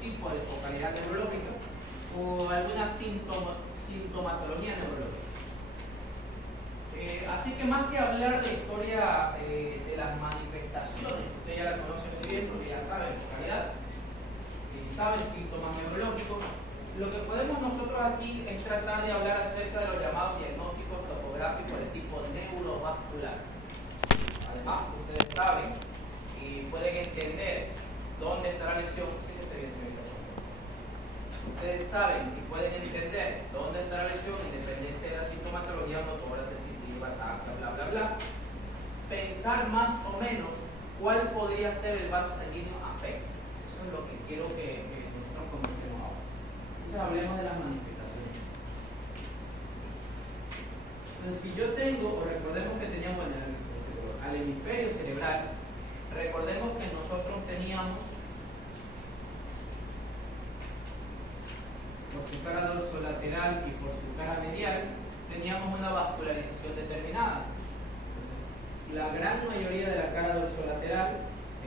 tipo de focalidad neurológica o alguna sintomatología neurológica. Así que más que hablar de historia de las manifestaciones, usted ya la conoce muy bien porque ya saben focalidad, saben síntomas neurológicos, lo que podemos nosotros aquí es tratar de hablar acerca de los llamados diagnósticos topográficos de tipo neurovascular. Además, ustedes saben y pueden entender dónde está la lesión. Ustedes saben y pueden entender dónde está la lesión, independencia de la sintomatología motora, sensitiva, taxa, bla, bla, bla. Pensar más o menos cuál podría ser el vaso sanguíneo afecto. Eso es lo que quiero que nosotros comencemos ahora. Entonces hablemos de las manifestaciones. Entonces, si yo tengo, o recordemos que teníamos al hemisferio cerebral, recordemos que nosotros teníamos por su cara dorsolateral y por su cara medial, teníamos una vascularización determinada. La gran mayoría de la cara dorsolateral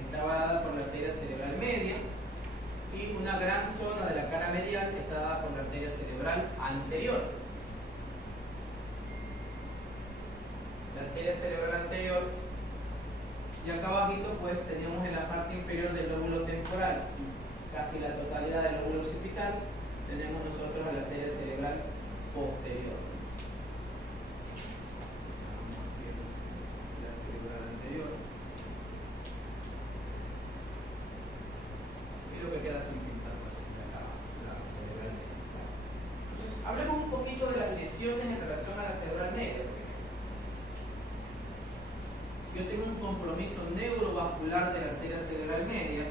estaba dada por la arteria cerebral media y una gran zona de la cara medial está dada por la arteria cerebral anterior. La arteria cerebral anterior, y acá abajito pues teníamos en la parte inferior del lóbulo temporal casi la totalidad del lóbulo occipital. Tenemos nosotros a la arteria cerebral posterior. La cerebral anterior. Y lo que queda sin pintar así la cerebral media. Entonces, hablemos un poquito de las lesiones en relación a la cerebral media. Si yo tengo un compromiso neurovascular de la arteria cerebral media,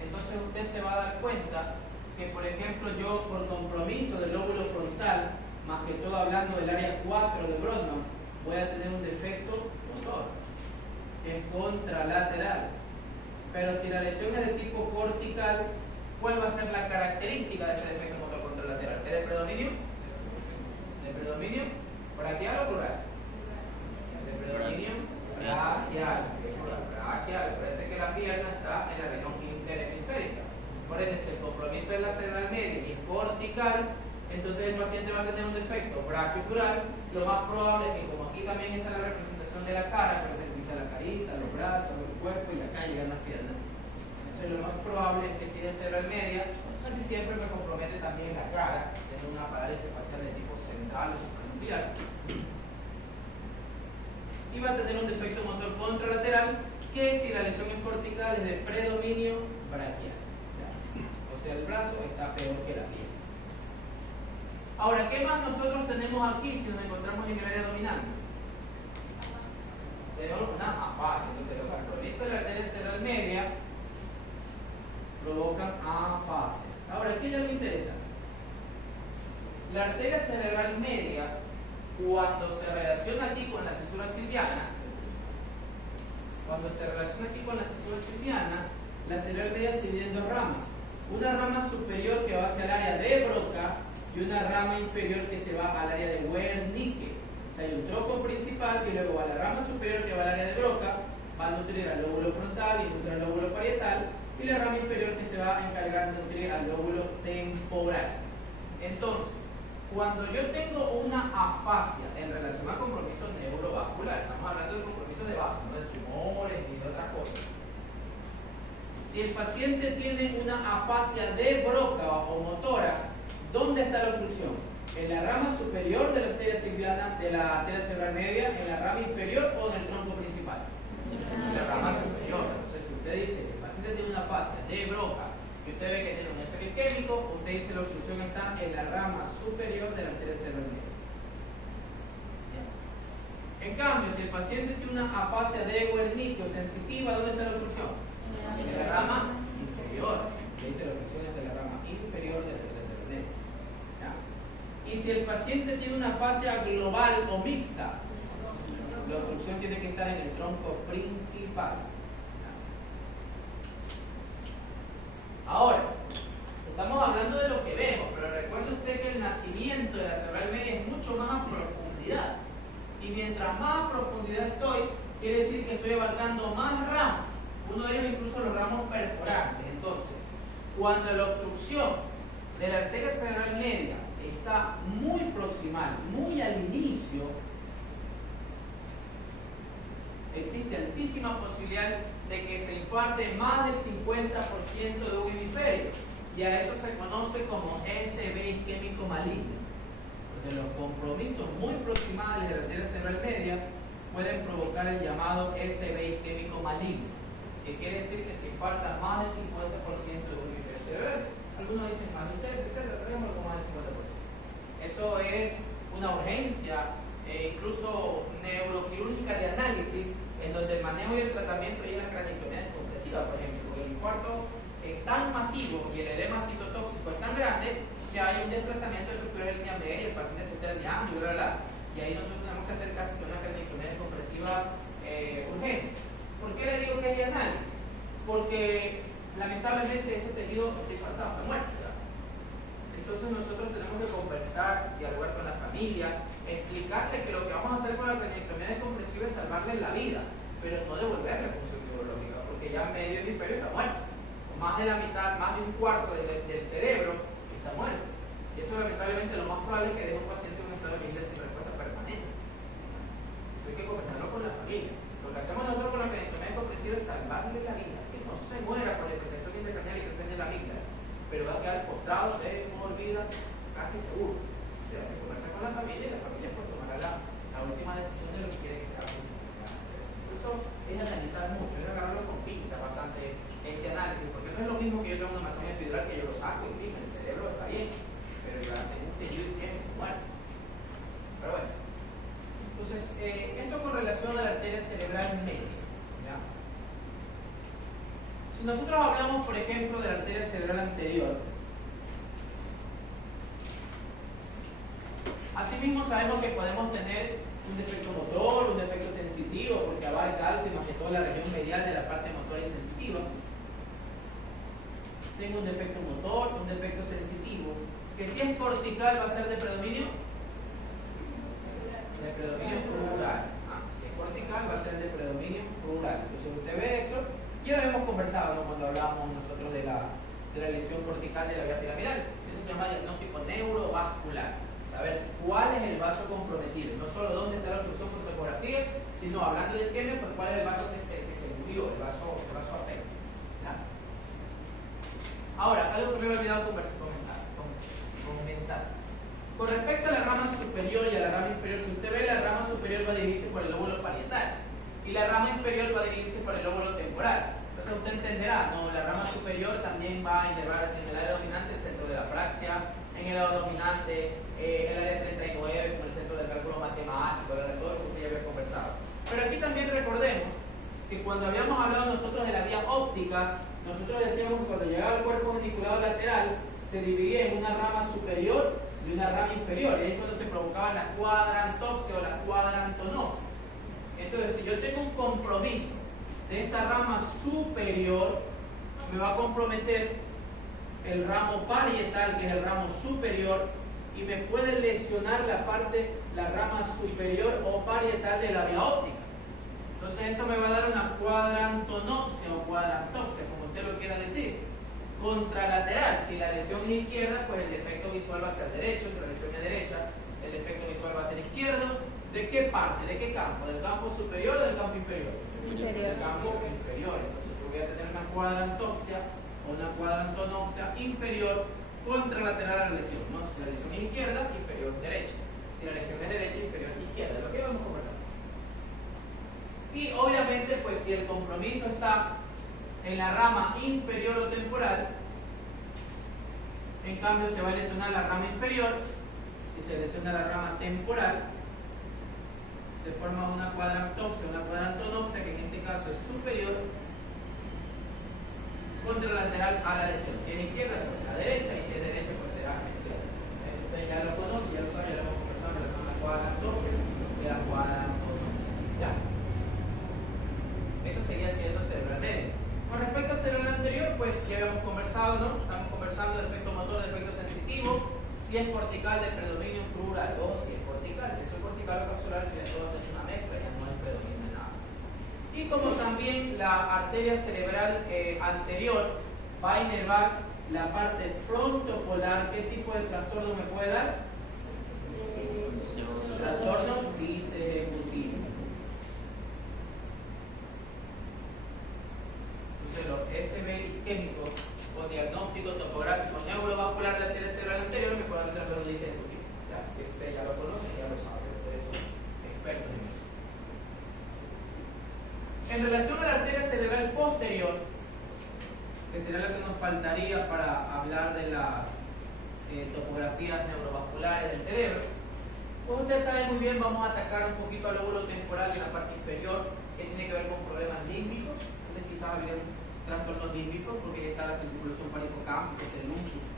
entonces usted se va a dar cuenta que, por ejemplo, yo por compromiso del lóbulo frontal, más que todo hablando del área 4 de Brodmann, voy a tener un defecto motor, que es contralateral. Pero si la lesión es de tipo cortical, ¿cuál va a ser la característica de ese defecto motor contralateral? ¿Es de predominio? ¿De predominio? ¿Braquial o plural? De predominio braquial. Braquial. Parece que la pierna está en la región interhemisférica. Por ende, si el compromiso es la cerebral media y es cortical, entonces el paciente va a tener un defecto brachiocural. Lo más probable es que, como aquí también está la representación de la cara, pero se quita la carita, los brazos, el cuerpo y acá llegan las piernas. Entonces lo más probable es que si es cerebral media, casi siempre me compromete también la cara, siendo una parálisis facial de tipo central o supranuclear. Y va a tener un defecto motor contralateral que, si la lesión es cortical, es de predominio braquial. O sea, el brazo está peor que la pierna. Ahora, ¿qué más nosotros tenemos aquí si nos encontramos en el área dominante? Tenemos una afasia. Entonces, los compromisos de la arteria cerebral media provocan afasias. Ahora, ¿qué ya me interesa? La arteria cerebral media, cuando se relaciona aquí con la cesura silviana, la cerebral media se divide en dos ramas. Una rama superior que va hacia el área de Broca y una rama inferior que se va al área de Wernicke. O sea, hay un tronco principal y luego va la rama superior que va al área de Broca, va a nutrir al lóbulo frontal y nutrir al lóbulo parietal, y la rama inferior que se va a encargar de nutrir al lóbulo temporal. Entonces, cuando yo tengo una afasia en relación a compromiso neurovascular, estamos hablando de compromisos de base, no de tumores ni de otras cosas. Si el paciente tiene una afasia de Broca o motora, ¿dónde está la oclusión? ¿En la rama superior de la arteria silviana, de la arteria cerebral media, en la rama inferior o en el tronco principal? En la rama superior. Entonces, si usted dice que el paciente tiene una afasia de Broca y usted ve que tiene un ensayo isquémico, usted dice que la oclusión está en la rama superior de la arteria cerebral media. En cambio, si el paciente tiene una afasia de Wernicke o sensitiva, ¿dónde está la oclusión? En la rama inferior. Dice la oclusión es de la rama inferior de la arteria cerebral media. Y si el paciente tiene una afasia global o mixta, la oclusión tiene que estar en el tronco principal. Ahora, estamos hablando de lo que vemos, pero recuerde usted que el nacimiento de la cerebral media es mucho más a profundidad. Y mientras más a profundidad estoy, quiere decir que estoy abarcando más ramos. Uno de ellos incluso los ramos perforantes. Entonces, Cuando la obstrucción de la arteria cerebral media está muy proximal, muy al inicio, existe altísima posibilidad de que se infarte más del 50% de un hemisferio, y a eso se conoce como SB isquémico maligno. Entonces, los compromisos muy proximales de la arteria cerebral media pueden provocar el llamado SB isquémico maligno, que quiere decir que se infarta más del 50% de un hemisferio cerebral. Algunos dicen más de un tercio, etc. Tenemos algo más del 50%. Eso es una urgencia, incluso neuroquirúrgica de análisis, en donde el manejo y el tratamiento es la craniotomía descompresiva, por ejemplo, porque el infarto es tan masivo y el edema citotóxico es tan grande que hay un desplazamiento de estructura de línea media y el paciente se está desviando, y ahí nosotros tenemos que hacer casi que una craniotomía descompresiva urgente. ¿Por qué le digo que es de análisis? Porque lamentablemente ese tejido está infartado, está muerto. Entonces nosotros tenemos que conversar, dialogar con la familia, explicarle que lo que vamos a hacer con la craniotomía descompresiva es salvarle la vida, pero no devolverle función neurológica, porque ya medio hemisferio está muerto, o más de la mitad, más de un cuarto del cerebro está muerto. Y eso lamentablemente lo más probable es que deje un paciente en un estado de vigilio sin respuesta permanente. Eso hay que conversarlo con la familia. Lo que hacemos nosotros con la craniotomía descompresiva es salvarle la vida, que no se muera por la hipertensión intracraneal y creciente de la amígdala, pero va a quedar postrado, se olvida, casi seguro. O sea, se conversa con la familia y la familia pues tomará la última decisión de lo que quiere que se haga. Eso es analizar mucho, es agarrarlo con pinzas bastante este análisis, porque no es lo mismo que yo tengo una hematoma epidural que yo lo saco y fin, el cerebro está bien, pero yo tengo un tejido isquémico muerto. Pero bueno, entonces, esto con relación a la arteria cerebral media. ¿Ya? Si nosotros hablamos, por ejemplo, de la arteria cerebral anterior, asimismo sabemos que podemos tener un defecto motor, un defecto sensitivo, porque abarca alto y más que todo la región medial de la parte motora y sensitiva. Tengo un defecto motor, un defecto sensitivo, que si es cortical va a ser de predominio rural. Si es cortical va a ser de predominio rural. Entonces usted ve eso, y ya lo hemos conversado, ¿no?, cuando hablábamos nosotros de la lesión cortical de la vía piramidal. Eso se llama diagnóstico neurovascular. Saber cuál es el vaso comprometido, no solo dónde está la obstrucción por topografía, sino hablando de isquemia, pues cuál es el vaso que se murió, el vaso afecto. Ahora, algo que me he olvidado comentar. Con respecto a la rama superior y a la rama inferior, si usted ve, la rama superior va a dividirse por el lóbulo parietal y la rama inferior va a dividirse por el lóbulo temporal. Entonces usted entenderá, ¿no?, la rama superior también va a innervar en el área dominante el centro de la praxia, en el lado dominante el área 39 como el centro del cálculo matemático, todo lo que usted ya había conversado. Pero aquí también recordemos que cuando habíamos hablado nosotros de la vía óptica, nosotros decíamos que cuando llegaba el cuerpo geniculado lateral se dividía en una rama superior y una rama inferior, y ahí es cuando se provocaba la cuadrantopsia o la cuadrantonopsis. Entonces, si yo tengo un compromiso de esta rama superior, me va a comprometer el ramo parietal, que es el ramo superior, y me puede lesionar la rama superior o parietal de la vía óptica. Entonces eso me va a dar una cuadrantonopsia o cuadrantopsia, como usted lo quiera decir. Contralateral, si la lesión es izquierda, pues el defecto visual va a ser derecho, si la lesión es derecha, el defecto visual va a ser izquierdo. ¿De qué parte? ¿De qué campo? ¿Del campo superior o del campo inferior? Del campo inferior. Entonces yo voy a tener una cuadrantopsia o una cuadrantonopsia inferior contralateral a la lesión, ¿no? Si la lesión es izquierda, inferior derecha. Si la lesión es derecha, inferior izquierda. Es lo que vamos a conversar. Y obviamente, pues si el compromiso está en la rama inferior o temporal, en cambio se va a lesionar la rama inferior. Si se lesiona la rama temporal, se forma una cuadrantopsia, una cuadrantonopsia, que en este caso es superior contralateral a la lesión. Si es izquierda, pues será derecha, y si es derecha, pues será izquierda. Eso usted ya lo conoce, ya lo sabe, ya lo hemos conversado, que son las cuadrantopsias y las cuadrantonopsias. ¿Ya? Eso seguía siendo cerebral medio. Con respecto al cerebral anterior, pues ya habíamos conversado, ¿no? Estamos conversando de efecto motor, de efecto sensitivo, si es cortical de predominio rural, o si es cortical, si es cortical o capsular, si ya todo es una mezcla, ya no hay predominio de nada. Y como también la arteria cerebral anterior va a inervar la parte frontopolar, ¿qué tipo de trastorno me puede dar? Trastorno disejecutivo. Entonces los SB isquémicos con diagnóstico topográfico neurovascular de la arteria cerebral anterior me puede dar trastorno disejecutivo. Ya, que ustedes ya lo conocen, ya lo saben, ustedes son expertos en eso. En relación a la arteria cerebral posterior, que será lo que nos faltaría para hablar de las topografías neurovasculares del cerebro, pues ustedes saben muy bien, vamos a atacar un poquito al lóbulo temporal en la parte inferior, que tiene que ver con problemas límbicos. Entonces quizás habría trastornos límbicos porque ya está la circulación para hipocampo, el lupus.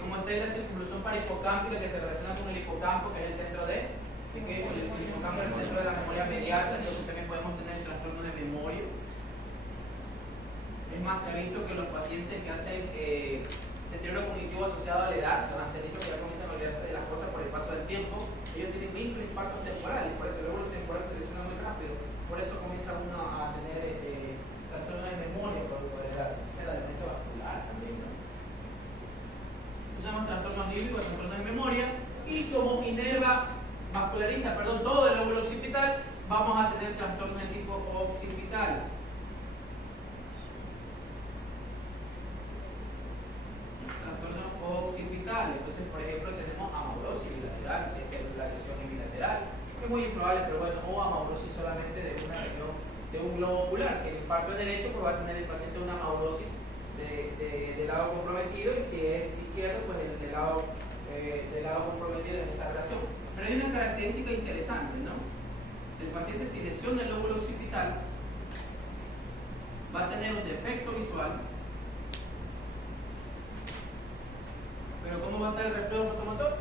Como está la circulación para hipocámpica que se relaciona con el hipocampo, que es el centro de que el hipocampo es el centro de la memoria inmediata, entonces también podemos tener trastornos de memoria. Es más, se ha visto que los pacientes que hacen deterioro cognitivo asociado a la edad, los ancianitos que ya comienzan a olvidarse de las cosas por el paso del tiempo, ellos tienen microinfartos temporales, por eso el lóbulo temporal se lesiona muy rápido, por eso comienza uno a tener trastornos de memoria producto de la demencia vascular también, ¿no? Usamos trastornos límbicos, trastornos de memoria, y como vasculariza todo el lóbulo occipital, vamos a tener trastornos de tipo occipital. Trastornos occipitales. Entonces, por ejemplo, tenemos amaurosis bilateral, si es que la lesión es bilateral. Es muy improbable, pero bueno, o amaurosis solamente de una región, de un globo ocular. Si el infarto es derecho, pues va a tener el paciente una amaurosis del lado comprometido, y si es izquierdo, pues del lado comprometido en esa relación. Pero hay una característica interesante, ¿no? El paciente, si lesiona el lóbulo occipital, va a tener un defecto visual. Pero ¿cómo va a estar el reflejo fotomotor?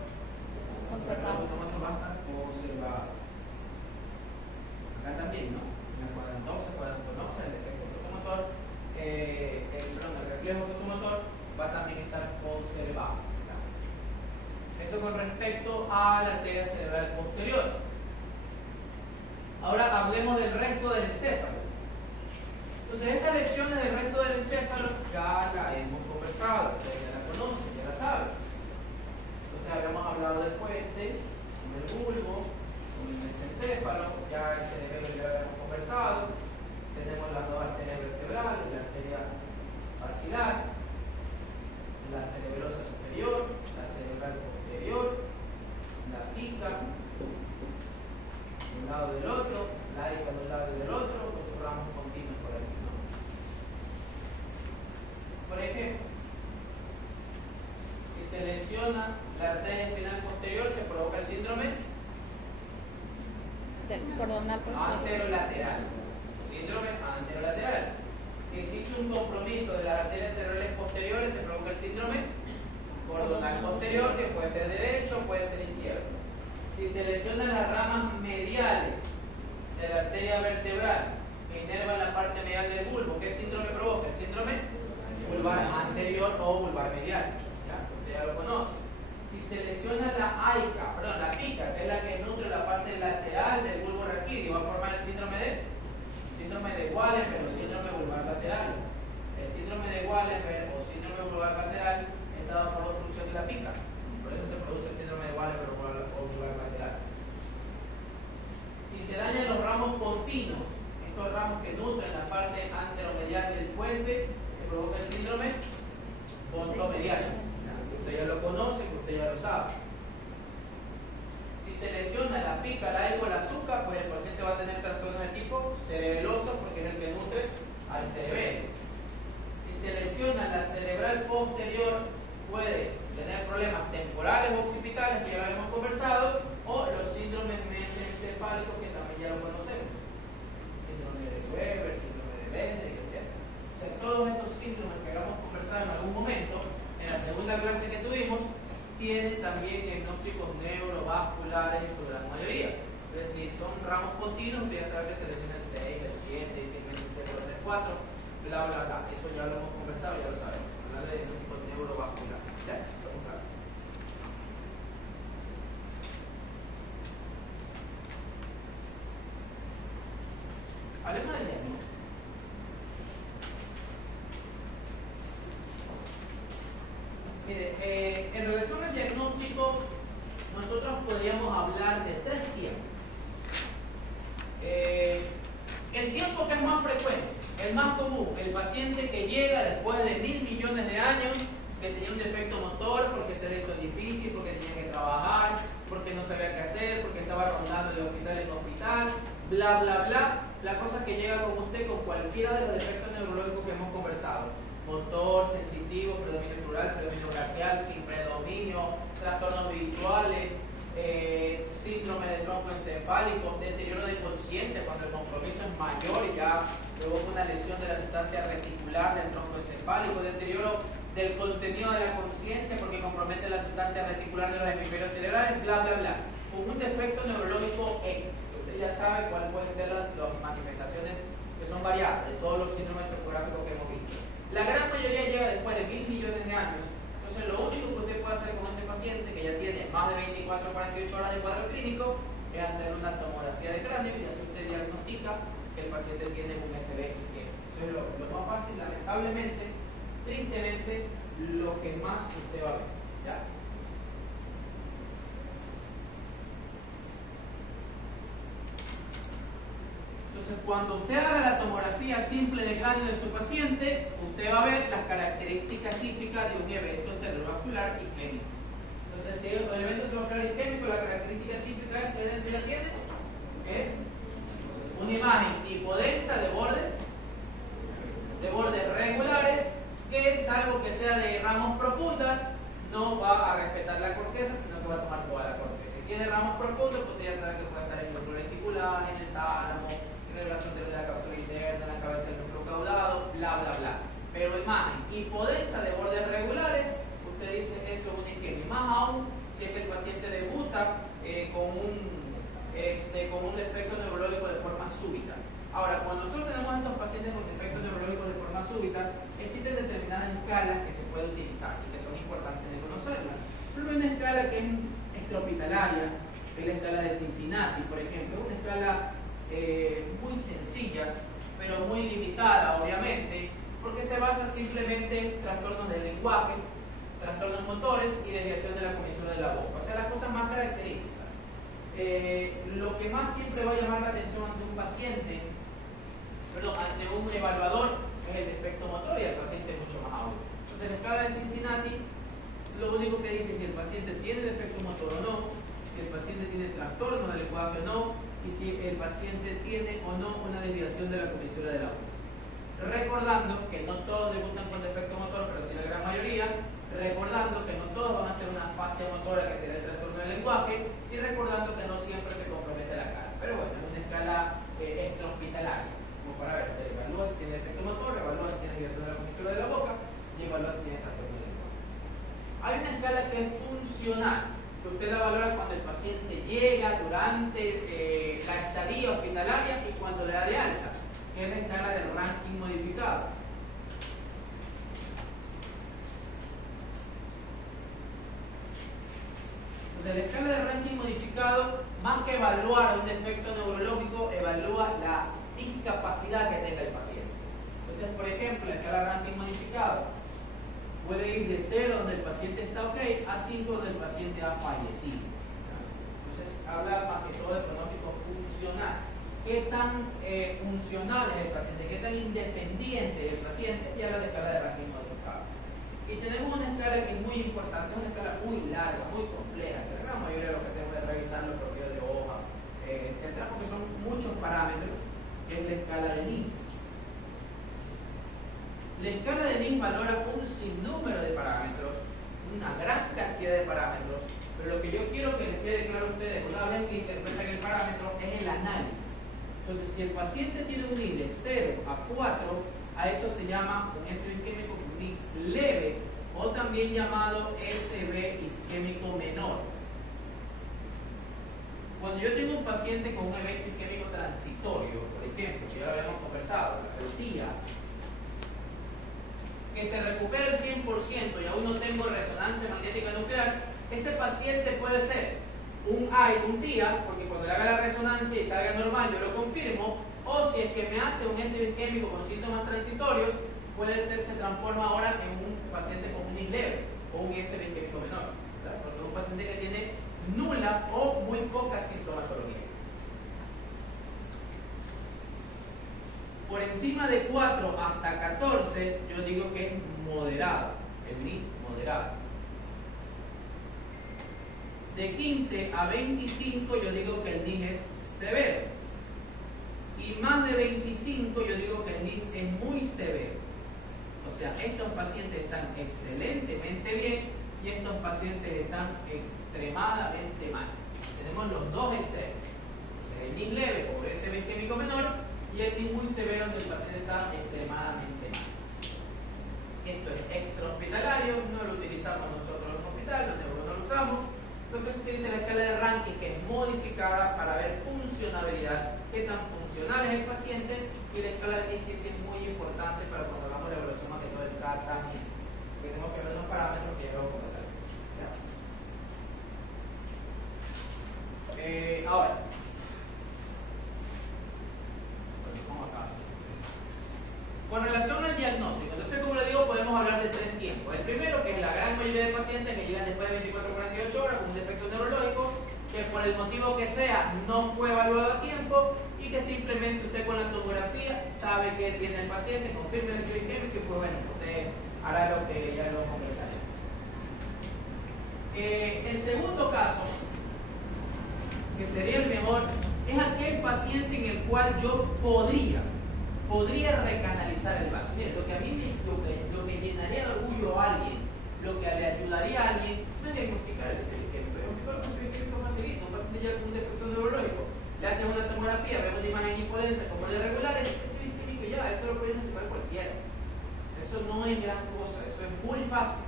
El reflejo fotomotor va a estar conservado. Acá también, ¿no? En la cuadrantonopsia, el defecto fotomotor, el reflejo fotomotor va a también estar conservado. Eso con respecto a la arteria cerebral posterior. Ahora hablemos del resto del encéfalo. Entonces, esas lesiones del resto del encéfalo ya la hemos conversado, ya la conocen, ya la saben. Entonces, habíamos hablado del puente, con el bulbo, con el mesencéfalo, ya el cerebelo ya lo hemos conversado. Tenemos las dos arterias vertebrales, la arteria basilar, la cerebelosa superior, la cerebral posterior, la pica de un lado y del otro, la laica de un lado y del otro, con sus ramos continuos por aquí, ¿no? Por ejemplo, si se lesiona la arteria espinal posterior, se provoca el síndrome anterolateral. Síndrome anterolateral. Si existe un compromiso de las arterias cerebrales posteriores, se provoca el síndrome cordonal posterior, que puede ser derecho o puede ser izquierdo. Si se lesionan las ramas mediales de la arteria vertebral que inerva la parte medial del bulbo, ¿qué síndrome provoca? El síndrome vulvar anterior o vulvar medial. ¿Ya? Usted ya lo conoce. Si se lesiona la pica, que es la que nutre la parte lateral del bulbo raquídeo, va a formar el síndrome de Wallenberg o síndrome vulvar lateral. El síndrome de Wallenberg o síndrome vulvar lateral está dado por obstrucción de la pica. Por eso se produce el síndrome de Wallenberg o vulvar lateral. Si se dañan los ramos pontinos, estos ramos que nutren la parte anteromedial del puente, se provoca el síndrome pontomedial. Usted ya lo conoce, que usted ya lo sabe. Si se lesiona la pica, la ego, el azúcar, pues el paciente va a tener trastorno de tipo cerebeloso, porque es el que nutre al cerebelo. Si se lesiona la cerebral posterior, puede tener problemas temporales o occipitales, que ya lo hemos conversado, o los síndromes mesencefálicos, que también ya lo conocemos. Síndrome de Weber, síndrome de Bender, etc. O sea, todos esos síndromes que habíamos conversado en algún momento, en la segunda clase que tuvimos, tienen también diagnósticos neurovasculares sobre la mayoría. Entonces, si son ramos continuos, usted ya sabe que se lesiona el 6, el 7, el 6, el 0, el 4, bla, bla, bla. Eso ya lo hemos conversado, ya lo sabemos. Hablar de diagnósticos neurovasculares. Ya, estamos claros. Hablemos del diagnóstico. Mire, en relación al diagnóstico, nosotros podríamos hablar de 3 tiempos. El tiempo que es más frecuente, el más común, el paciente que llega después de 1000 millones de años, que tenía un defecto motor porque se le hizo difícil, porque tenía que trabajar, porque no sabía qué hacer, porque estaba rondando de hospital en hospital, bla, bla, bla. La cosa es que llega con usted con cualquiera de los defectos neurológicos que hemos conversado. Motor, sensitivo, predominio plural, predominio braquial, sin predominio, trastornos visuales, síndrome de tronco encefálico, deterioro de conciencia cuando el compromiso es mayor y ya provoca una lesión de la sustancia reticular del tronco encefálico, deterioro del contenido de la conciencia porque compromete la sustancia reticular de los hemisferios cerebrales, bla, bla, bla. Con un defecto neurológico X, que usted ya sabe cuáles pueden ser las manifestaciones que son variadas de todos los síndromes topográficos que hemos visto. La gran mayoría llega después de 1000 millones de años. Entonces lo único que usted puede hacer con ese paciente que ya tiene más de 24 o 48 horas de cuadro clínico es hacer una tomografía de cráneo y así usted diagnostica que el paciente tiene un SB isquémico. Eso es lo más fácil, lamentablemente, tristemente, lo que más usted va a ver. ¿Ya? Entonces, cuando usted haga la tomografía simple de cráneo de su paciente, usted va a ver las características típicas de un evento cerebrovascular isquémico. Entonces, si es un evento cerebrovascular isquémico, la característica típica es, ¿ustedes si la tienen? Es una imagen hipodensa de bordes regulares, que salvo que sea de ramas profundas, no va a respetar la corteza, sino que va a tomar toda la corteza. Y si es de ramos profundos, pues usted ya sabe que puede estar en el núcleo reticular, en el tálamo, elevación de la cápsula interna, en la cabeza del núcleo caudado, bla, bla, bla. Pero imagen hipodensa de bordes regulares, usted dice eso es un isquemia. Más aún si es que el paciente debuta con un defecto neurológico de forma súbita. Ahora, cuando nosotros tenemos a estos pacientes con defectos neurológicos de forma súbita, existen determinadas escalas que se pueden utilizar y que son importantes de conocerlas. Por ejemplo, una escala que es extrahospitalaria, que es la escala de Cincinnati, por ejemplo, una escala muy sencilla, pero muy limitada, obviamente, porque se basa simplemente en trastornos del lenguaje, trastornos motores y desviación de la comisura de la boca. O sea, las cosas más características. Lo que más siempre va a llamar la atención ante un paciente, ante un evaluador, es el defecto motor y el paciente mucho más aún. Entonces, la escala de Cincinnati, lo único que dice si el paciente tiene defecto motor o no, si el paciente tiene trastorno del lenguaje o no, y si el paciente tiene o no una desviación de la comisura de la boca. Recordando que no todos debutan con defecto motor, pero sí la gran mayoría. Recordando que no todos van a hacer una fascia motora, que será el trastorno del lenguaje, y recordando que no siempre se compromete la cara. Pero bueno, es una escala extrahospitalaria. Como para ver, evalúa si tiene defecto motor, evalúa si tiene desviación de la comisura de la boca, y evalúa si tiene trastorno del lenguaje. Hay una escala que es funcional, que usted la valora cuando el paciente llega, durante la estadía hospitalaria y cuando le da de alta, que es la escala del ranking modificado. Entonces, la escala de ranking modificado, más que evaluar un defecto neurológico, evalúa la discapacidad que tenga el paciente. Entonces, por ejemplo, la escala de ranking modificado puede ir de 0, donde el paciente está ok, a 5, donde el paciente ha fallecido. Entonces, habla más que todo del pronóstico funcional. ¿Qué tan funcional es el paciente? ¿Qué tan independiente es el paciente? Y habla de escala de ranking modificado. Y tenemos una escala que es muy importante, una escala muy larga, muy compleja, que la gran mayoría de lo que hacemos es revisar los propios de hoja, etcétera, porque son muchos parámetros, que es la escala de NIS. La escala de NIS valora un sinnúmero de parámetros, una gran cantidad de parámetros, pero lo que yo quiero que les quede claro a ustedes, una vez que interpretan el parámetro, es el análisis. Entonces, si el paciente tiene un NIS de 0 a 4, a eso se llama un SB isquémico NIS leve, o también llamado SB isquémico menor. Cuando yo tengo un paciente con un evento isquémico transitorio, por ejemplo, que ya lo habíamos conversado, la reutía, que se recupera el 100% y aún no tengo resonancia magnética nuclear, ese paciente puede ser un TIA, porque cuando le haga la resonancia y salga normal, yo lo confirmo, O si es que me hace un SB isquémico con síntomas transitorios, puede ser, se transforma ahora en un paciente con un IS leve o un SB isquémico menor, ¿verdad? Porque es un paciente que tiene nula o muy poca sintomatología. Por encima de 4 hasta 14, yo digo que es moderado, el NIS moderado. De 15 a 25, yo digo que el NIS es severo. Y más de 25, yo digo que el NIS es muy severo. O sea, estos pacientes están excelentemente bien y estos pacientes están extremadamente mal. Tenemos los dos extremos. Entonces, el NIS leve, como SB isquémico menor, y el NIS muy severo, donde el paciente está extremadamente mal. Esto es extrahospitalario, no lo utilizamos nosotros en el hospital, los neurólogos no lo usamos. Lo que se utiliza es la escala de ranking, que es modificada para ver funcionabilidad, qué tan funcional es el paciente, y la escala de NIS, que sí es muy importante para cuando hablamos de la evaluación más que todo del tratamiento, porque tenemos que ver unos parámetros que ya vamos a conversar. Ahora, con relación al diagnóstico, entonces, como le digo, podemos hablar de 3 tiempos. El primero, que es la gran mayoría de pacientes que llegan después de 24 o 48 horas con un defecto neurológico, que por el motivo que sea no fue evaluado a tiempo y que simplemente usted con la tomografía sabe que tiene el paciente, confirme el SB isquémico y pues bueno, usted hará lo que ya lo conversaremos. El segundo caso, que sería el mejor, es aquel paciente en el cual yo podría recanalizar el vaso. Mire, lo que a mí lo que llenaría de orgullo a alguien, lo que le ayudaría a alguien, no es diagnosticar el SB isquémico, diagnosticar el SB isquémico facilito, un paciente ya con un defecto neurológico, le hacen una tomografía, vemos una imagen hipodensa como de regular, el SB isquémico ya, eso lo puede diagnosticar cualquiera. Eso no es gran cosa, eso es muy fácil.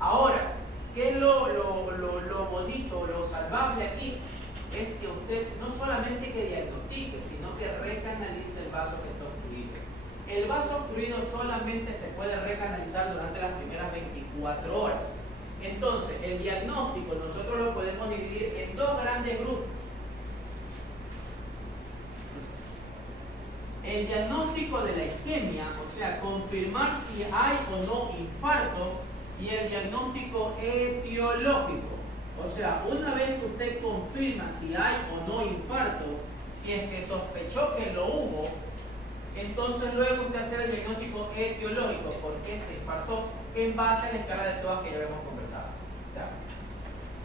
Ahora, ¿qué es lo bonito, lo salvable aquí? Es que usted no solamente que diagnostique, sino que recanalice el vaso que está obstruido. El vaso obstruido solamente se puede recanalizar durante las primeras 24 horas. Entonces, el diagnóstico nosotros lo podemos dividir en 2 grandes grupos. El diagnóstico de la isquemia, o sea, confirmar si hay o no infarto, y el diagnóstico etiológico. O sea, una vez que usted confirma si hay o no infarto, si es que sospechó que lo hubo, entonces luego usted hace el diagnóstico etiológico, por qué se infartó, en base a la escala de TOAS que ya habíamos conversado. ¿Ya?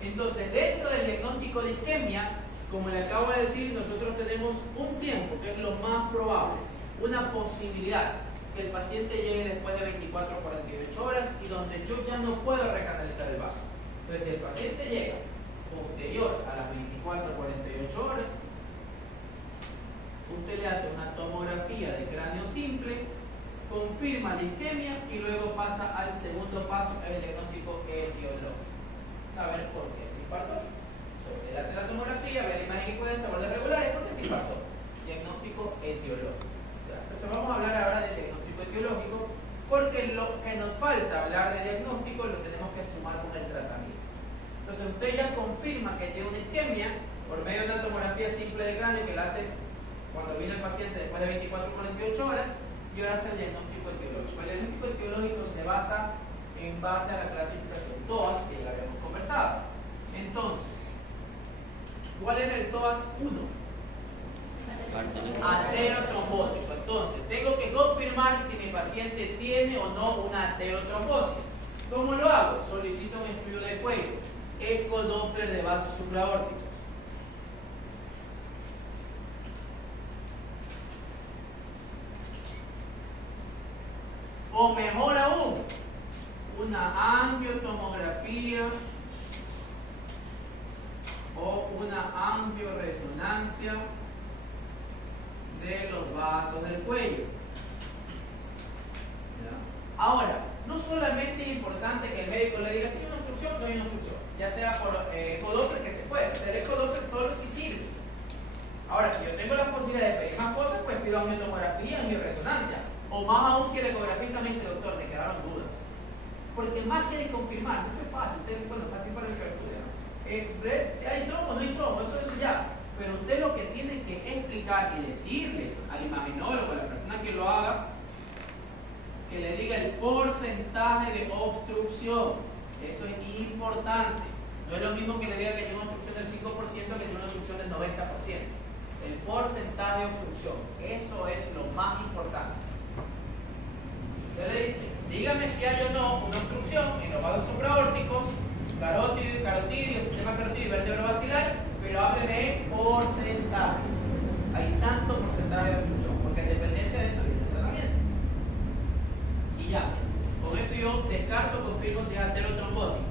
Entonces, dentro del diagnóstico de isquemia, como le acabo de decir, nosotros tenemos un tiempo, que es lo más probable, una posibilidad, que el paciente llegue después de 24 o 48 horas y donde yo ya no puedo recanalizar el vaso. Entonces, si el paciente llega posterior a las 24 o 48 horas, usted le hace una tomografía de cráneo simple, confirma la isquemia y luego pasa al segundo paso, que es el diagnóstico etiológico. Saber por qué se infartó. Entonces, él hace la tomografía, ve la imagen hipodensa, bordes regulares, ¿por qué se infartó? Diagnóstico etiológico. Entonces, vamos a hablar ahora del diagnóstico etiológico, porque lo que nos falta hablar de diagnóstico lo tenemos que sumar con el tratamiento. Entonces, usted ya confirma que tiene una isquemia por medio de una tomografía simple de cráneo que la hace cuando viene el paciente después de 24 o 48 horas, y ahora hace el diagnóstico etiológico. El diagnóstico etiológico se basa en base a la clasificación TOAS, que ya la habíamos conversado. Entonces, ¿cuál era el TOAS 1? Arteriotrombótico. Entonces, tengo que confirmar si mi paciente tiene o no una arteriotrombosis. ¿Cómo lo hago? Solicito un estudio de cuello, ecodoppler de vaso supraórtico. O mejor aún, una angiotomografía o una angioresonancia de los vasos del cuello. ¿Ya? Ahora, no solamente es importante que el médico le diga si hay una obstrucción o no hay una obstrucción, ya sea por ecodoppler, que se puede hacer ecodoppler solo si sirve. Ahora, si yo tengo la posibilidad de pedir más cosas, pues pido angiotomografía, angioresonancia. O más aún si el ecografista me dice, doctor, me quedaron dudas. Porque más que de confirmar, eso es fácil, bueno, fácil para el que estudia, ¿no? Ver si hay trombo o no hay trombo, eso ya. pero usted lo que tiene que explicar y decirle al imaginólogo, a la persona que lo haga, que le diga el porcentaje de obstrucción. Eso es importante. No es lo mismo que le diga que tiene una obstrucción del 5% que tiene una obstrucción del 90%. El porcentaje de obstrucción, eso es lo más importante. Usted le dice, dígame si hay o no una obstrucción en los vasos supraórticos, carotidio, sistema carotidio y vértebra basilar, pero hábleme en porcentajes. Hay tanto porcentaje de obstrucción, porque en dependencia de eso viene el tratamiento. Y ya, con eso yo descarto, confirmo si es arteriotrombótico.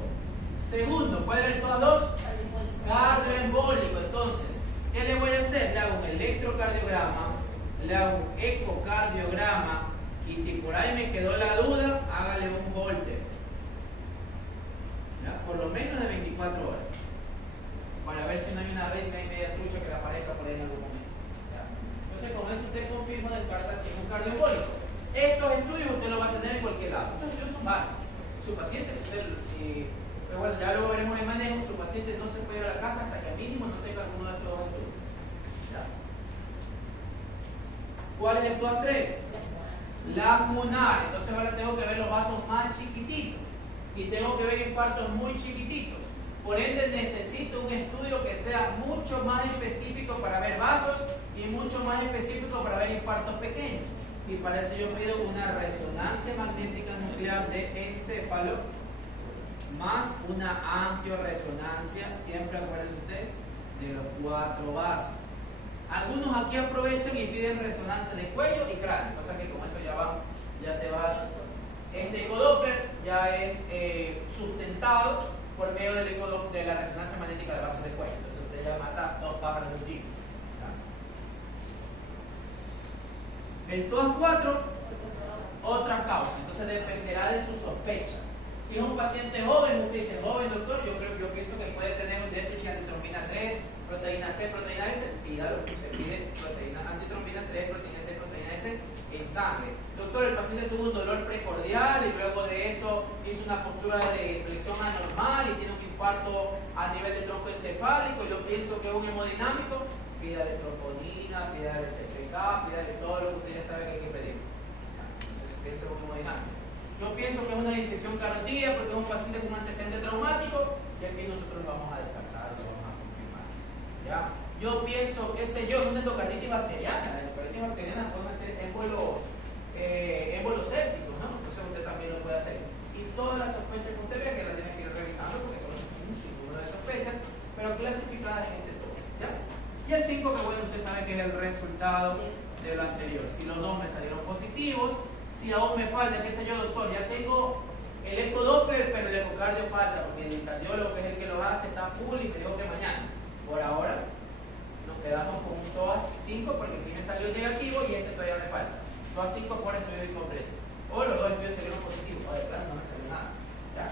Segundo, ¿cuál eran todas dos? Cardioembólico. Entonces, ¿qué le voy a hacer? Le hago un electrocardiograma, le hago un ecocardiograma, y si por ahí me quedó la duda, hágale un Holter. Por lo menos de 24 horas. Para ver si no hay una red media trucha que le aparezca por ahí en algún momento. ¿Ya? Entonces, con eso usted confirma del si es un cardioembólico. Estos estudios usted los va a tener en cualquier lado. Estos estudios son básicos. Su paciente, pero bueno, ya luego veremos el manejo, su paciente no se puede ir a la casa hasta que al mínimo no tenga alguno de estos dos estudios. ¿Ya? ¿Cuál es el TOAS 3? Lacunar. Entonces ahora tengo que ver los vasos más chiquititos y tengo que ver infartos muy chiquititos. Por ende necesito un estudio que sea mucho más específico para ver vasos y mucho más específico para ver infartos pequeños. Y para eso yo pido una resonancia magnética nuclear de encéfalo más una angioresonancia, siempre acuérdense usted, de los 4 vasos. Algunos aquí aprovechan y piden resonancia de cuello y cráneo, cosa que con eso ya te vas. Este ecodoppler ya es sustentado por medio del de la resonancia magnética de vasos de cuello. Entonces usted ya mata 2 pájaros de un tiro. El TOAS 4, otra causa. Entonces dependerá de su sospecha. Si es un paciente joven, usted dice, joven doctor, yo pienso que puede tener un déficit de antitrombina 3, proteína C, proteína S, pídalo, se pide proteína antitrombina 3, proteína C, proteína S en sangre. Doctor, el paciente tuvo un dolor precordial y luego de eso hizo una postura de flexión anormal y tiene un infarto a nivel de tronco encefálico, yo pienso que es un hemodinámico, pídale troponina, pídale CPK, pídale todo lo que usted ya sabe que hay que pedir. Entonces piensa en un hemodinámico. Yo pienso que es una disección carotídea porque es un paciente con un antecedente traumático y aquí nosotros lo vamos a descartar, lo vamos a confirmar. ¿Ya? Yo pienso, qué sé yo, es una endocarditis bacteriana. La endocarditis bacteriana pueden ser émbolos sépticos, ¿no? Entonces usted también lo puede hacer. Y todas las sospechas que usted vea que las tiene que ir revisando porque son un sinnúmero de sospechas, pero clasificadas en este todo. ¿Ya? Y el 5, que bueno, usted sabe que es el resultado de lo anterior. Si los dos me salieron positivos, si aún me falta, qué sé yo, doctor, ya tengo el ecodoppler, pero el ecocardio falta, porque el cardiólogo, que es el que lo hace, está full y me dijo que mañana. Por ahora, nos quedamos con un TOAS 5, porque aquí me salió negativo y este todavía me falta. TOAS 5 por estudio incompleto. O los dos estudios salieron positivos. Ahora, claro, no me salió nada. ¿Ya?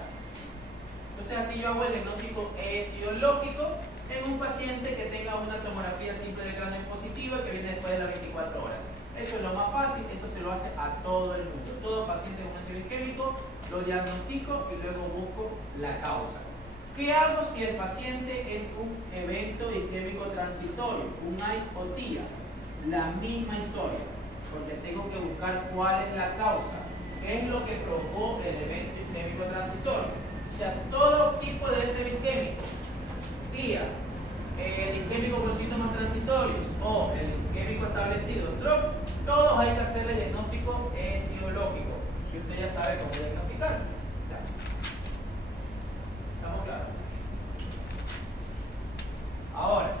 Entonces, así yo hago el diagnóstico etiológico en un paciente que tenga una tomografía simple de cráneo positiva que viene después de las 24 horas. Eso es lo más fácil, esto se lo hace a todo el mundo. Todo paciente con ácido isquémico lo diagnostico y luego busco la causa. ¿Qué hago si el paciente es un evento isquémico transitorio, un AIT o TIA? La misma historia, porque tengo que buscar cuál es la causa. ¿Qué es lo que provocó el evento isquémico transitorio? O sea, todo tipo de ese isquémico, TIA, el isquémico con síntomas transitorios o el isquémico establecido, stroke, todos hay que hacerle diagnóstico etiológico. Y usted ya sabe cómo diagnosticar. ¿Ya? ¿Estamos claros? Ahora,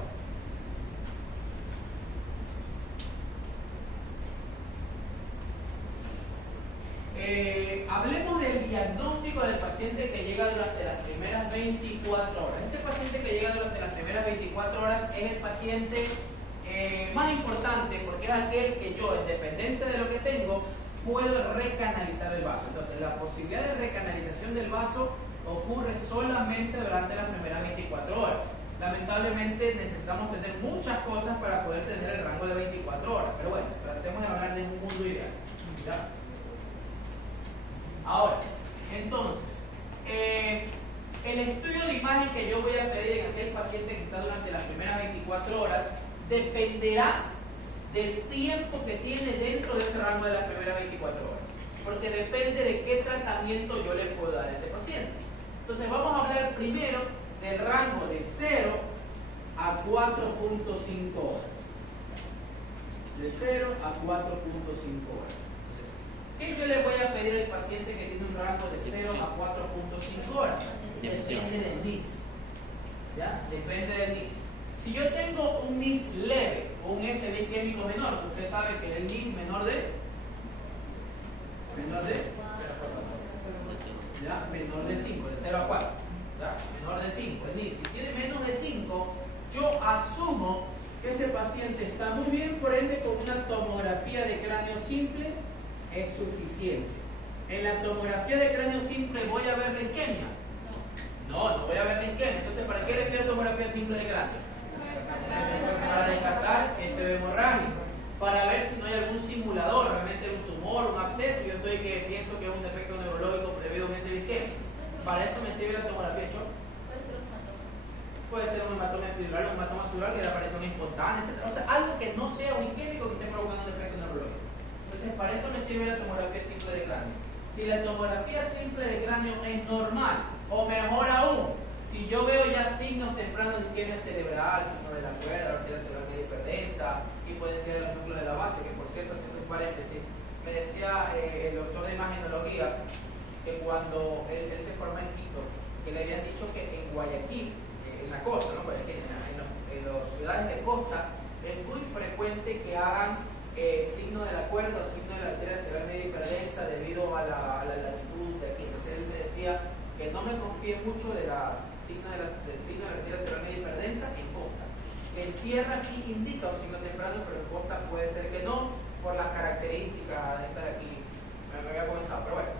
hablemos del diagnóstico del paciente que llega durante las primeras 24 horas. Ese paciente que llega durante las primeras 24 horas es el paciente más importante porque es aquel que yo, en dependencia de lo que tengo, puedo recanalizar el vaso. Entonces, la posibilidad de recanalización del vaso ocurre solamente durante las primeras 24 horas. Lamentablemente necesitamos tener muchas cosas para poder tener el rango de 24 horas. Pero bueno, tratemos de hablar de un mundo ideal. ¿Ya? Ahora, entonces, el estudio de imagen que yo voy a pedir en aquel paciente que está durante las primeras 24 horas dependerá del tiempo que tiene dentro de ese rango de las primeras 24 horas. Porque depende de qué tratamiento yo le puedo dar a ese paciente. Entonces vamos a hablar primero del rango de 0 a 4.5 horas. De 0 a 4.5 horas. Entonces, ¿qué yo le voy a pedir al paciente que tiene un rango de 0 a 4.5 horas? Depende del NIS. ¿Ya? Depende del NIS. Si yo tengo un NIS leve o un SB isquémico menor, usted sabe que el NIS menor de 5, de 0 a 4. ¿Ya? Menor de 5, el NIS. Si tiene menos de 5, yo asumo que ese paciente está muy bien, por ende con una tomografía de cráneo simple es suficiente. En la tomografía de cráneo simple voy a ver la isquemia. No voy a ver la isquemia. Entonces, ¿para qué le pido tomografía simple de cráneo? Para descartar SB hemorrágico, para ver si no hay algún simulador, realmente un tumor, un absceso. Yo estoy que pienso que es un defecto neurológico debido a un SB isquémico. Para eso me sirve la tomografía de choque. Puede ser un hematoma epidural, un hematoma celular que da aparición espontánea, etc. O sea, algo que no sea un isquémico que esté provocando un defecto neurológico. Entonces, para eso me sirve la tomografía simple de cráneo. Si la tomografía simple de cráneo es normal, o mejor aún, si yo veo ya signos tempranos de isquemia cerebral, signos de la cuerda, arteria cerebral de hiperdensa, y puede ser de los núcleos de la base, que por cierto, haciendo un paréntesis, me decía el doctor de imagenología que cuando él se formó en Quito, que le habían dicho que en Guayaquil, en la costa, ¿no? Guayaquil, en las ciudades de costa, es muy frecuente que hagan signo de la cuerda o signo de la arteria cerebral media hiperdensa debido a la latitud de aquí. Entonces él me decía que no me confíe mucho del signo de la arteria cerebral media hiperdensa en costa. En sierra sí indica un signo temprano, pero en costa puede ser que no, por las características de esta de aquí, me había comentado, pero bueno.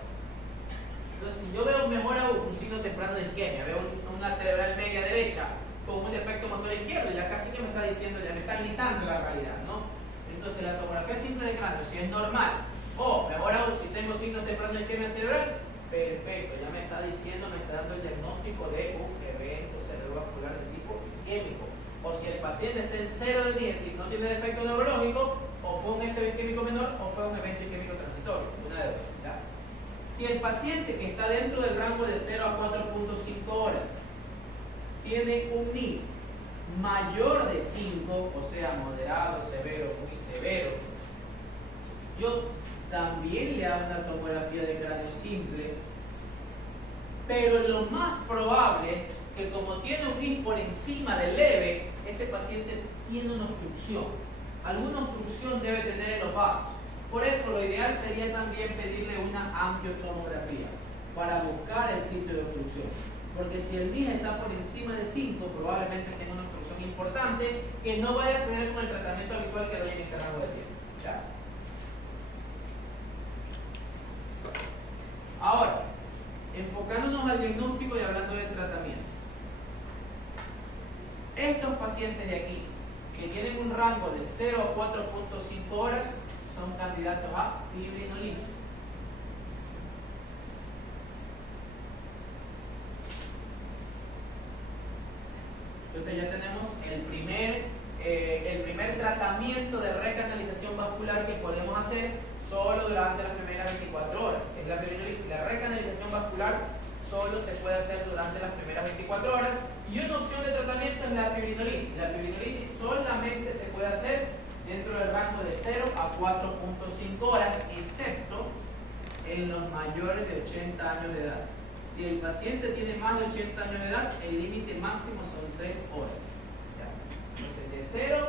Entonces, si yo veo mejor aún un signo temprano de isquemia, veo una cerebral media derecha con un defecto motor izquierdo, ya casi que me está diciendo, ya me está gritando la realidad, ¿no? Entonces, la tomografía simple de cráneo, si es normal, o mejor aún, si tengo signo temprano de isquemia cerebral, perfecto, ya me está diciendo, me está dando el diagnóstico de un evento cerebrovascular de tipo isquémico. O si el paciente está en 0 de 10 y no tiene defecto neurológico, o fue un SB isquémico menor, o fue un evento isquémico transitorio, una de dos, ¿ya? Si el paciente que está dentro del rango de 0 a 4.5 horas tiene un NIS mayor de 5, o sea, moderado, severo, muy severo, yo también le hago una tomografía de cráneo simple, pero lo más probable que como tiene un NIS por encima del leve, ese paciente tiene una obstrucción. Alguna obstrucción debe tener en los vasos. Por eso lo ideal sería también pedirle una angiotomografía para buscar el sitio de obstrucción. Porque si el NIS está por encima de 5, probablemente tenga una obstrucción importante que no vaya a ceder con el tratamiento habitual que doy en este rango de tiempo. ¿Ya? Ahora, enfocándonos al diagnóstico y hablando del tratamiento. Estos pacientes de aquí, que tienen un rango de 0 a 4.5 horas, son candidatos a fibrinolisis. Entonces ya tenemos el primer tratamiento de recanalización vascular que podemos hacer solo durante las primeras 24 horas, que es la fibrinolisis. La recanalización vascular solo se puede hacer durante las primeras 24 horas y una opción de tratamiento es la fibrinolisis. La fibrinolisis solamente se puede hacer dentro del rango de 0 a 4.5 horas, excepto en los mayores de 80 años de edad. Si el paciente tiene más de 80 años de edad, el límite máximo son 3 horas. ¿Ya? Entonces, de 0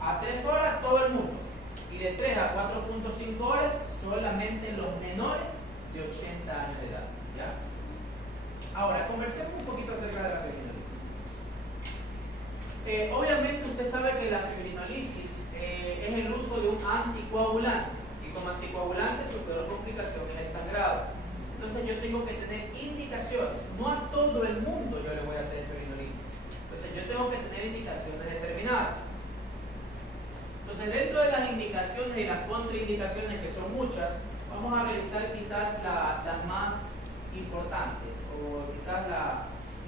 a 3 horas todo el mundo. Y de 3 a 4.5 horas solamente los menores de 80 años de edad. ¿Ya? Ahora, conversemos un poquito acerca de la fibrinolisis. Obviamente usted sabe que la fibrinolisis es el uso de un anticoagulante. Y como anticoagulante su peor complicación es el sangrado. Entonces yo tengo que tener indicaciones. No a todo el mundo yo le voy a hacer fibrinolisis. Entonces yo tengo que tener indicaciones determinadas. Entonces dentro de las indicaciones y las contraindicaciones, que son muchas, vamos a revisar quizás las más importantes o quizás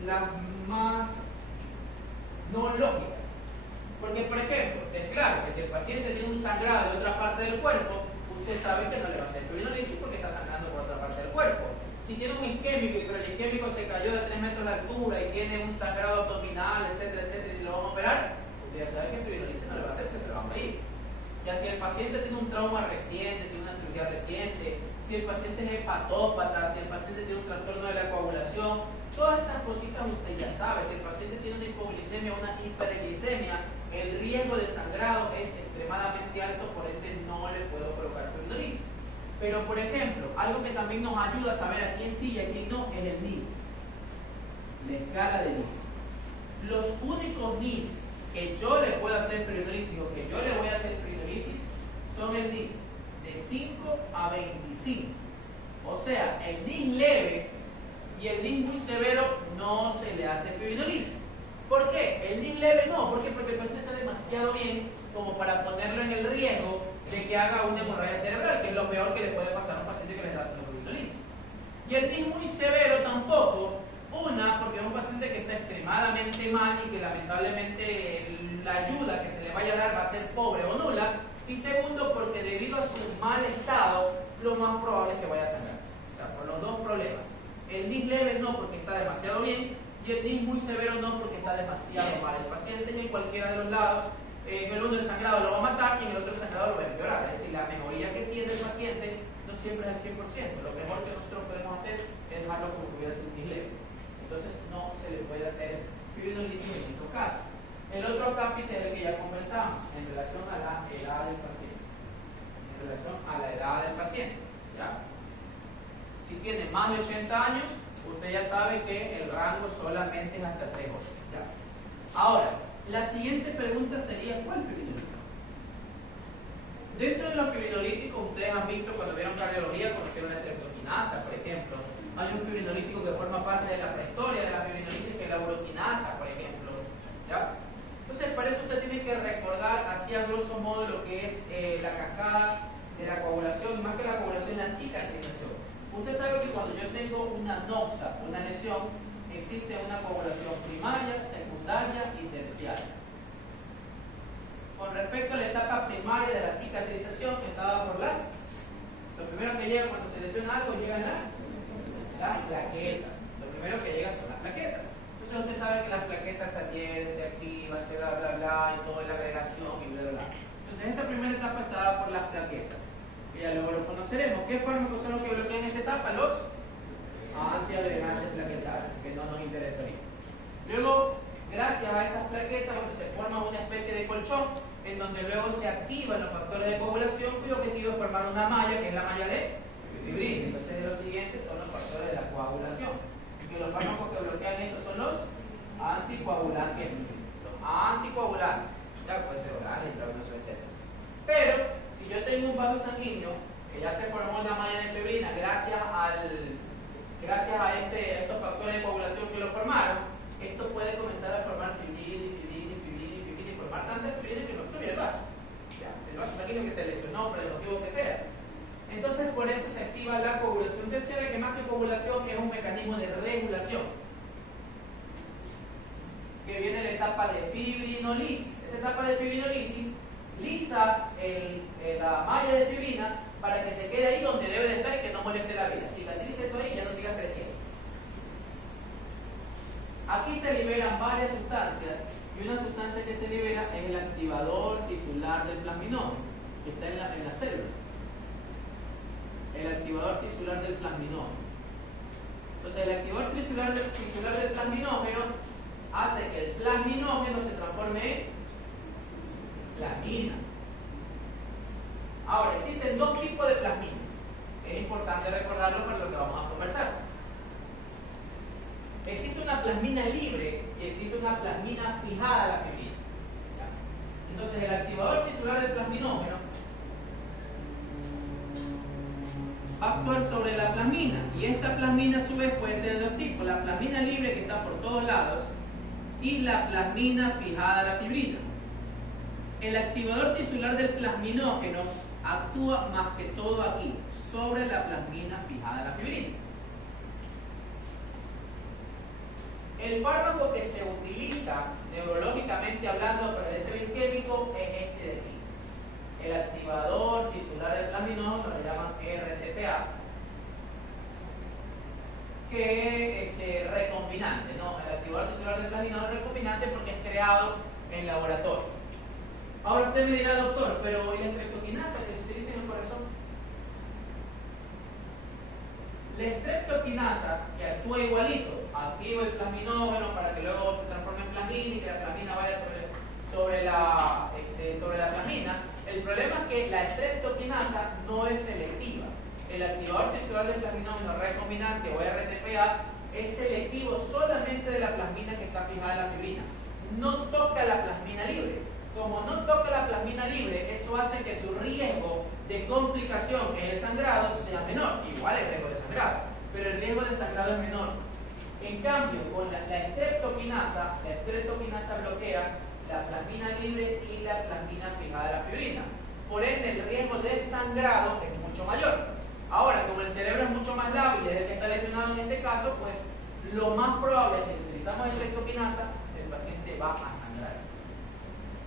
las más no lógicas. Porque, por ejemplo, es claro que si el paciente tiene un sangrado de otra parte del cuerpo, usted sabe que no le va a hacer fibrinolysis porque está sangrando por otra parte del cuerpo. Si tiene un isquémico, pero el isquémico se cayó de 3 metros de altura y tiene un sangrado abdominal, etcétera, etcétera, y lo vamos a operar, usted ya sabe que fibrinolysis no le va a hacer, que se le va a morir. Ya si el paciente tiene un trauma reciente, tiene una cirugía reciente, si el paciente es hepatópata, si el paciente tiene un trastorno de la coagulación, todas esas cositas usted ya sabe. Si el paciente tiene una hipoglicemia o una hiperglicemia, el riesgo de sangrado es extremadamente alto, por ende no le puedo colocar fibrinolysis. Pero, por ejemplo, algo que también nos ayuda a saber a quién sí y a quién no es el NIS, la escala de NIS. Los únicos NIS que yo le puedo hacer fibrinolysis o que yo le voy a hacer fibrinolysis son el NIS de 5 a 25. O sea, el NIS leve y el NIS muy severo no se le hace fibrinolysis. ¿Por qué? El NIS leve no, porque el paciente está demasiado bien como para ponerlo en el riesgo de que haga una hemorragia cerebral, que es lo peor que le puede pasar a un paciente que le está haciendo fibrinolysis. Y el NIS muy severo tampoco, porque es un paciente que está extremadamente mal y que lamentablemente la ayuda que se le vaya a dar va a ser pobre o nula, y segundo, porque debido a su mal estado, lo más probable es que vaya a sangrar. O sea, por los dos problemas. El NIS leve no, porque está demasiado bien, y el NIS muy severo no, porque está demasiado mal el paciente, y en cualquiera de los lados, en el uno el sangrado lo va a matar y en el otro el sangrado lo va a empeorar. Es decir, la mejoría que tiene el paciente no siempre es el 100%. Lo mejor que nosotros podemos hacer es dejarlo como que hubiera sido un NIS leve. Entonces no se le puede hacer fibrinolysis en estos casos. El otro capítulo es el que ya conversamos en relación a la edad del paciente. En relación a la edad del paciente. ¿Ya? Si tiene más de 80 años, usted ya sabe que el rango solamente es hasta 3 horas. ¿Ya? Ahora, la siguiente pregunta sería, ¿cuál fibrinolítico? Dentro de los fibrinolíticos, ustedes han visto cuando vieron cardiología, conocieron la estreptoquinasa, por ejemplo. Hay un fibrinolítico que forma parte de la prehistoria de la fibrinolisis, que es la uroquinasa, por ejemplo. ¿Ya? Entonces, para eso usted tiene que recordar así a grosso modo lo que es la cascada de la coagulación, más que la coagulación, la cicatrización. Usted sabe que cuando yo tengo una noxa, una lesión, existe una coagulación primaria, secundaria y terciaria. Con respecto a la etapa primaria de la cicatrización, que está dada por lo primero que llega cuando se lesiona algo, llegan las plaquetas. Lo primero que llega son las plaquetas. Entonces usted sabe que las plaquetas se adhieren, se activan, se bla bla bla, y toda la agregación y bla bla. Entonces esta primera etapa está dada por las plaquetas. Y ya luego lo conoceremos. ¿Qué fármacos son los que bloquean esta etapa? Los antiagregantes plaquetarios, que no nos interesa ahorita. Luego, gracias a esas plaquetas, se forma una especie de colchón en donde luego se activan los factores de coagulación, cuyo objetivo es formar una malla, que es la malla de fibrina. Entonces, los siguientes son los factores de la coagulación. Y los fármacos que bloquean esto son los anticoagulantes. Los anticoagulantes, ya puede ser orales, intravenosos, etc. Pero, si yo tengo un vaso sanguíneo que ya se formó la malla de fibrina gracias a estos factores de coagulación que lo formaron, esto puede comenzar a formar fibrina y formar tanta fibrina que no obstruye el vaso. ¿Ya? El vaso sanguíneo que se lesionó por el motivo que sea. Entonces, por eso se activa la coagulación terciaria, que más que coagulación es un mecanismo de regulación. Que viene la etapa de fibrinolisis. Esa etapa de fibrinolisis lisa la malla de fibrina para que se quede ahí donde debe de estar y que no moleste la vida. Cicatrice eso ahí y ya no siga creciendo. Aquí se liberan varias sustancias y una sustancia que se libera es el activador tisular del plasminógeno, que está en la célula. El activador tisular del plasminógeno. Entonces, el activador tisular del plasminógeno hace que el plasminógeno se transforme en plasmina. Ahora, existen dos tipos de plasmina. Es importante recordarlo para lo que vamos a conversar. Existe una plasmina libre y existe una plasmina fijada a la fibrina. ¿Ya? Entonces, el activador tisular del plasminógeno va a actuar sobre la plasmina, y esta plasmina a su vez puede ser de dos tipos: la plasmina libre, que está por todos lados, y la plasmina fijada a la fibrina. El activador tisular del plasminógeno actúa más que todo aquí, sobre la plasmina fijada a la fibrina. El fármaco que se utiliza neurológicamente hablando para el SB isquémico es este de aquí. El activador tisular del plasminógeno le llaman RTPA, que es recombinante, ¿no? El activador tisular del plasminógeno es recombinante porque es creado en laboratorio. Ahora usted me dirá, doctor, pero ¿y la estreptoquinasa que se utiliza en el corazón? La estreptoquinasa, que actúa igualito, activa el plasminógeno para que luego se transforme en plasmina y que la plasmina vaya sobre la plasmina. El problema es que la estreptoquinasa no es selectiva. El activador tisular del plasminógeno recombinante o RTPA es selectivo solamente de la plasmina que está fijada en la fibrina. No toca la plasmina libre. Como no toca la plasmina libre, eso hace que su riesgo de complicación, que es el sangrado, sea menor. Igual el riesgo de sangrado, pero el riesgo de sangrado es menor. En cambio, con la estreptoquinasa bloquea la plasmina libre y la plasmina fijada de la fibrina. Por ende, el riesgo de sangrado es mucho mayor. Ahora, como el cerebro es mucho más lábil y es el que está lesionado en este caso, pues lo más probable es que si utilizamos estreptoquinasa, el paciente va a sangrar.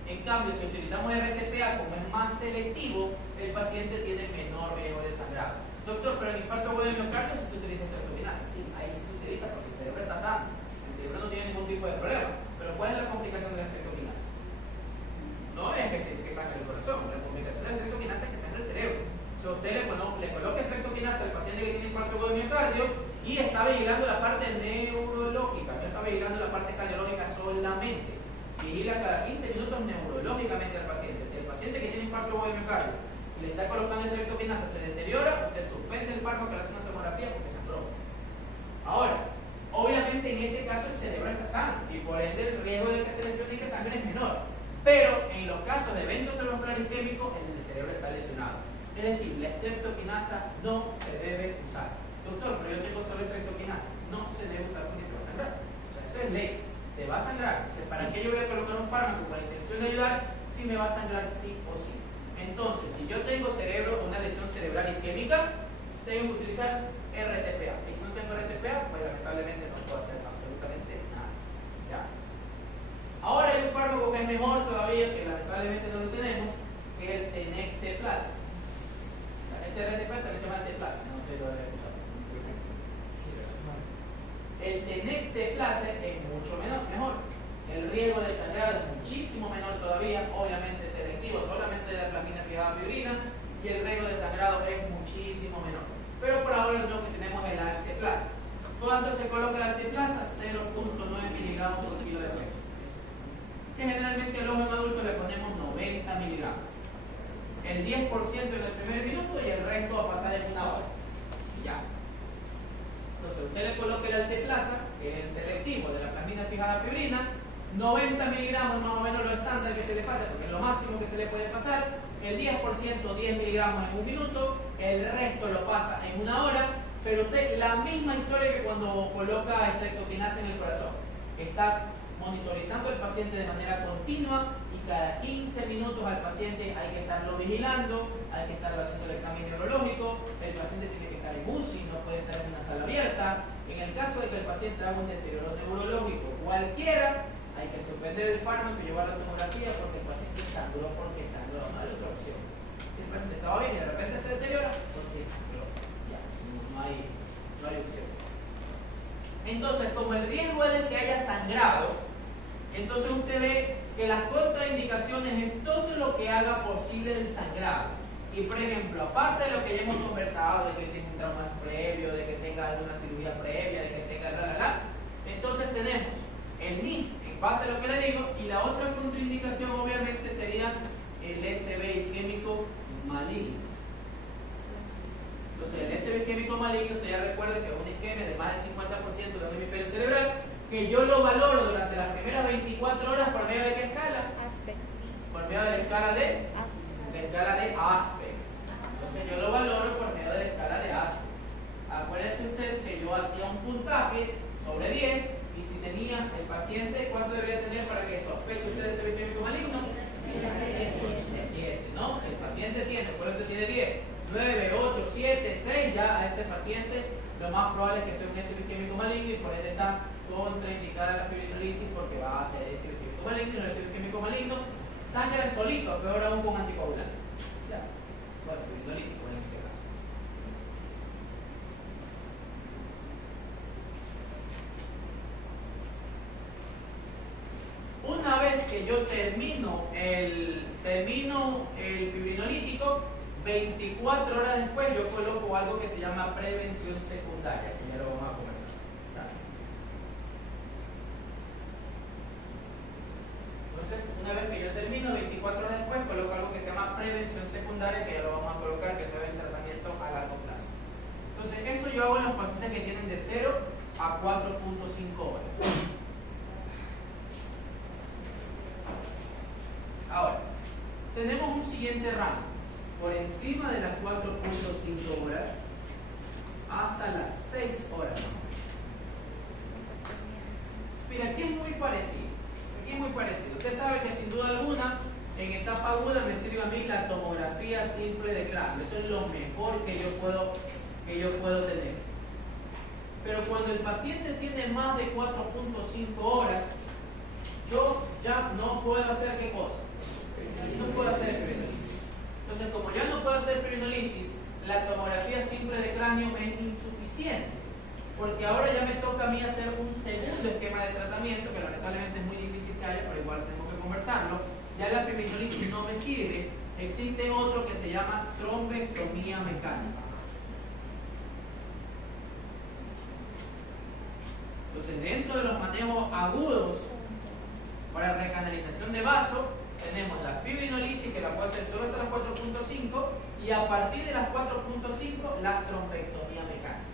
En cambio, si utilizamos RTPA, como es más selectivo, el paciente tiene menor riesgo de sangrado. Doctor, pero el infarto agudo de miocardio sí se utiliza estreptoquinasa. Sí, ahí sí se utiliza porque el cerebro está sano. El cerebro no tiene ningún tipo de problema. Pero ¿cuál es la complicación de la estreptoquinasa? No es que sangre el corazón. La complicación de la estreptoquinasa es que sangre el cerebro. Si usted le coloca estreptoquinasa al paciente que tiene infarto agudo de miocardio y está vigilando la parte neurológica, no está vigilando la parte cardiológica solamente. Vigila cada 15 minutos neurológicamente al paciente. Si el paciente que tiene infarto agudo de miocardio y le está colocando estreptoquinasa se deteriora, usted suspende el fármaco, le hace una tomografía porque sangró. Ahora, obviamente en ese caso el cerebro está sano y por ende el riesgo de que se lesione y que sangre es menor. Pero en los casos de evento cerebrovascular isquémico, el cerebro está lesionado. Es decir, la estreptoquinasa no se debe usar. Doctor, pero yo tengo solo estreptoquinasa. No se debe usar porque te va a sangrar. O sea, eso es ley. Te va a sangrar. O sea, ¿para qué yo voy a colocar un fármaco con la intención de ayudar si me va a sangrar sí o sí? Entonces, si yo tengo una lesión cerebral isquémica, tengo que utilizar RTPA. Y si no tengo RTPA, pues lamentablemente no puedo hacer absolutamente nada. ¿Ya? Ahora hay un fármaco que es mejor todavía, que lamentablemente no lo tenemos, que es el Tenecteplase. Este RTPA también se llama Teplase, no te lo he escuchado. El Tenecteplase es mucho mejor. El riesgo de sangrado es muchísimo menor todavía, obviamente selectivo solamente de la plasmina fijada a fibrina, y el riesgo de sangrado es muchísimo menor. Pero por ahora lo que tenemos es el Alteplase. ¿Cuánto se coloca el Alteplase? 0.9 miligramos por kilo de peso. Que generalmente al ojo en adulto le ponemos 90 miligramos. El 10% en el primer minuto y el resto va a pasar en una hora. Ya. Entonces usted le coloca el Alteplase, que es el selectivo de la plasmina fijada a fibrina, 90 miligramos más o menos lo estándar que se le pasa, porque es lo máximo que se le puede pasar. El 10%, 10 miligramos en un minuto, el resto lo pasa en una hora, pero usted, la misma historia que cuando coloca estreptoquinasa en el corazón, está monitorizando al paciente de manera continua y cada 15 minutos al paciente hay que estarlo vigilando, hay que estar haciendo el examen neurológico, el paciente tiene que estar en UCI, no puede estar en una sala abierta. En el caso de que el paciente haga un deterioro neurológico cualquiera, hay que suspender el fármaco y llevar la tomografía porque el paciente sangró porque sangró, no hay otra opción. Si el paciente estaba bien y de repente se deteriora, porque sangró. Ya, no hay opción. Entonces, como el riesgo es de que haya sangrado, entonces usted ve que las contraindicaciones es todo lo que haga posible el sangrado. Y por ejemplo, aparte de lo que ya hemos conversado, de que tenga un trauma previo, de que tenga alguna cirugía previa, de que tenga entonces tenemos el NIS, en base a lo que le digo, y la otra contraindicación obviamente sería el SB isquémico maligno. Entonces el SB isquémico maligno, usted ya recuerda que es una isquemia de más del 50% de un hemisferio cerebral, que yo lo valoro durante las primeras 24 horas por medio de qué escala? Por medio de la escala de Aspect. Entonces yo lo valoro por medio de la escala de Aspect. Acuérdense usted que yo hacía un puntaje sobre 10 y si tenía el paciente, ¿cuánto debería tener para que sospeche usted de SB isquémico maligno? De 7, ¿no? Si el paciente tiene, por ejemplo, tiene 10, 9, 8, 7, 6, ya a ese paciente lo más probable es que sea un SB isquémico maligno y por ende está contraindicada la fibrinolisis porque va a hacer ese químico maligno y los químicos malignos sangran solitos, peor aún con anticoagulantes. Ya. Bueno, fibrinolítico en este caso. Una vez que yo termino el fibrinolítico, 24 horas después yo coloco algo que se llama prevención secundaria, que ya lo vamos a conversar. Entonces, una vez que yo termino, 24 horas después, coloco algo que se llama prevención secundaria, que ya lo vamos a colocar, que se ve el tratamiento a largo plazo. Entonces, eso yo hago en los pacientes que tienen de 0 a 4.5 horas. Ahora, tenemos un siguiente rango. Por encima de las 4.5 horas hasta las 6 horas. Mira, aquí es muy parecido. Usted sabe que sin duda alguna, en etapa aguda me sirve a mí la tomografía simple de cráneo. Eso es lo mejor que yo puedo tener. Pero cuando el paciente tiene más de 4.5 horas, yo ya no puedo hacer ¿qué cosa? No puedo hacer fibrinolisis. Entonces, como ya no puedo hacer fibrinolisis, la tomografía simple de cráneo me es insuficiente. Porque ahora ya me toca a mí hacer un segundo esquema de tratamiento, que lamentablemente es muy difícil que haya, pero igual tengo que conversarlo. Ya la fibrinolisis no me sirve. Existe otro que se llama trombectomía mecánica. Entonces, dentro de los manejos agudos para recanalización de vaso, tenemos la fibrinolisis, que la puedo hacer solo hasta las 4.5, y a partir de las 4.5, la trombectomía mecánica.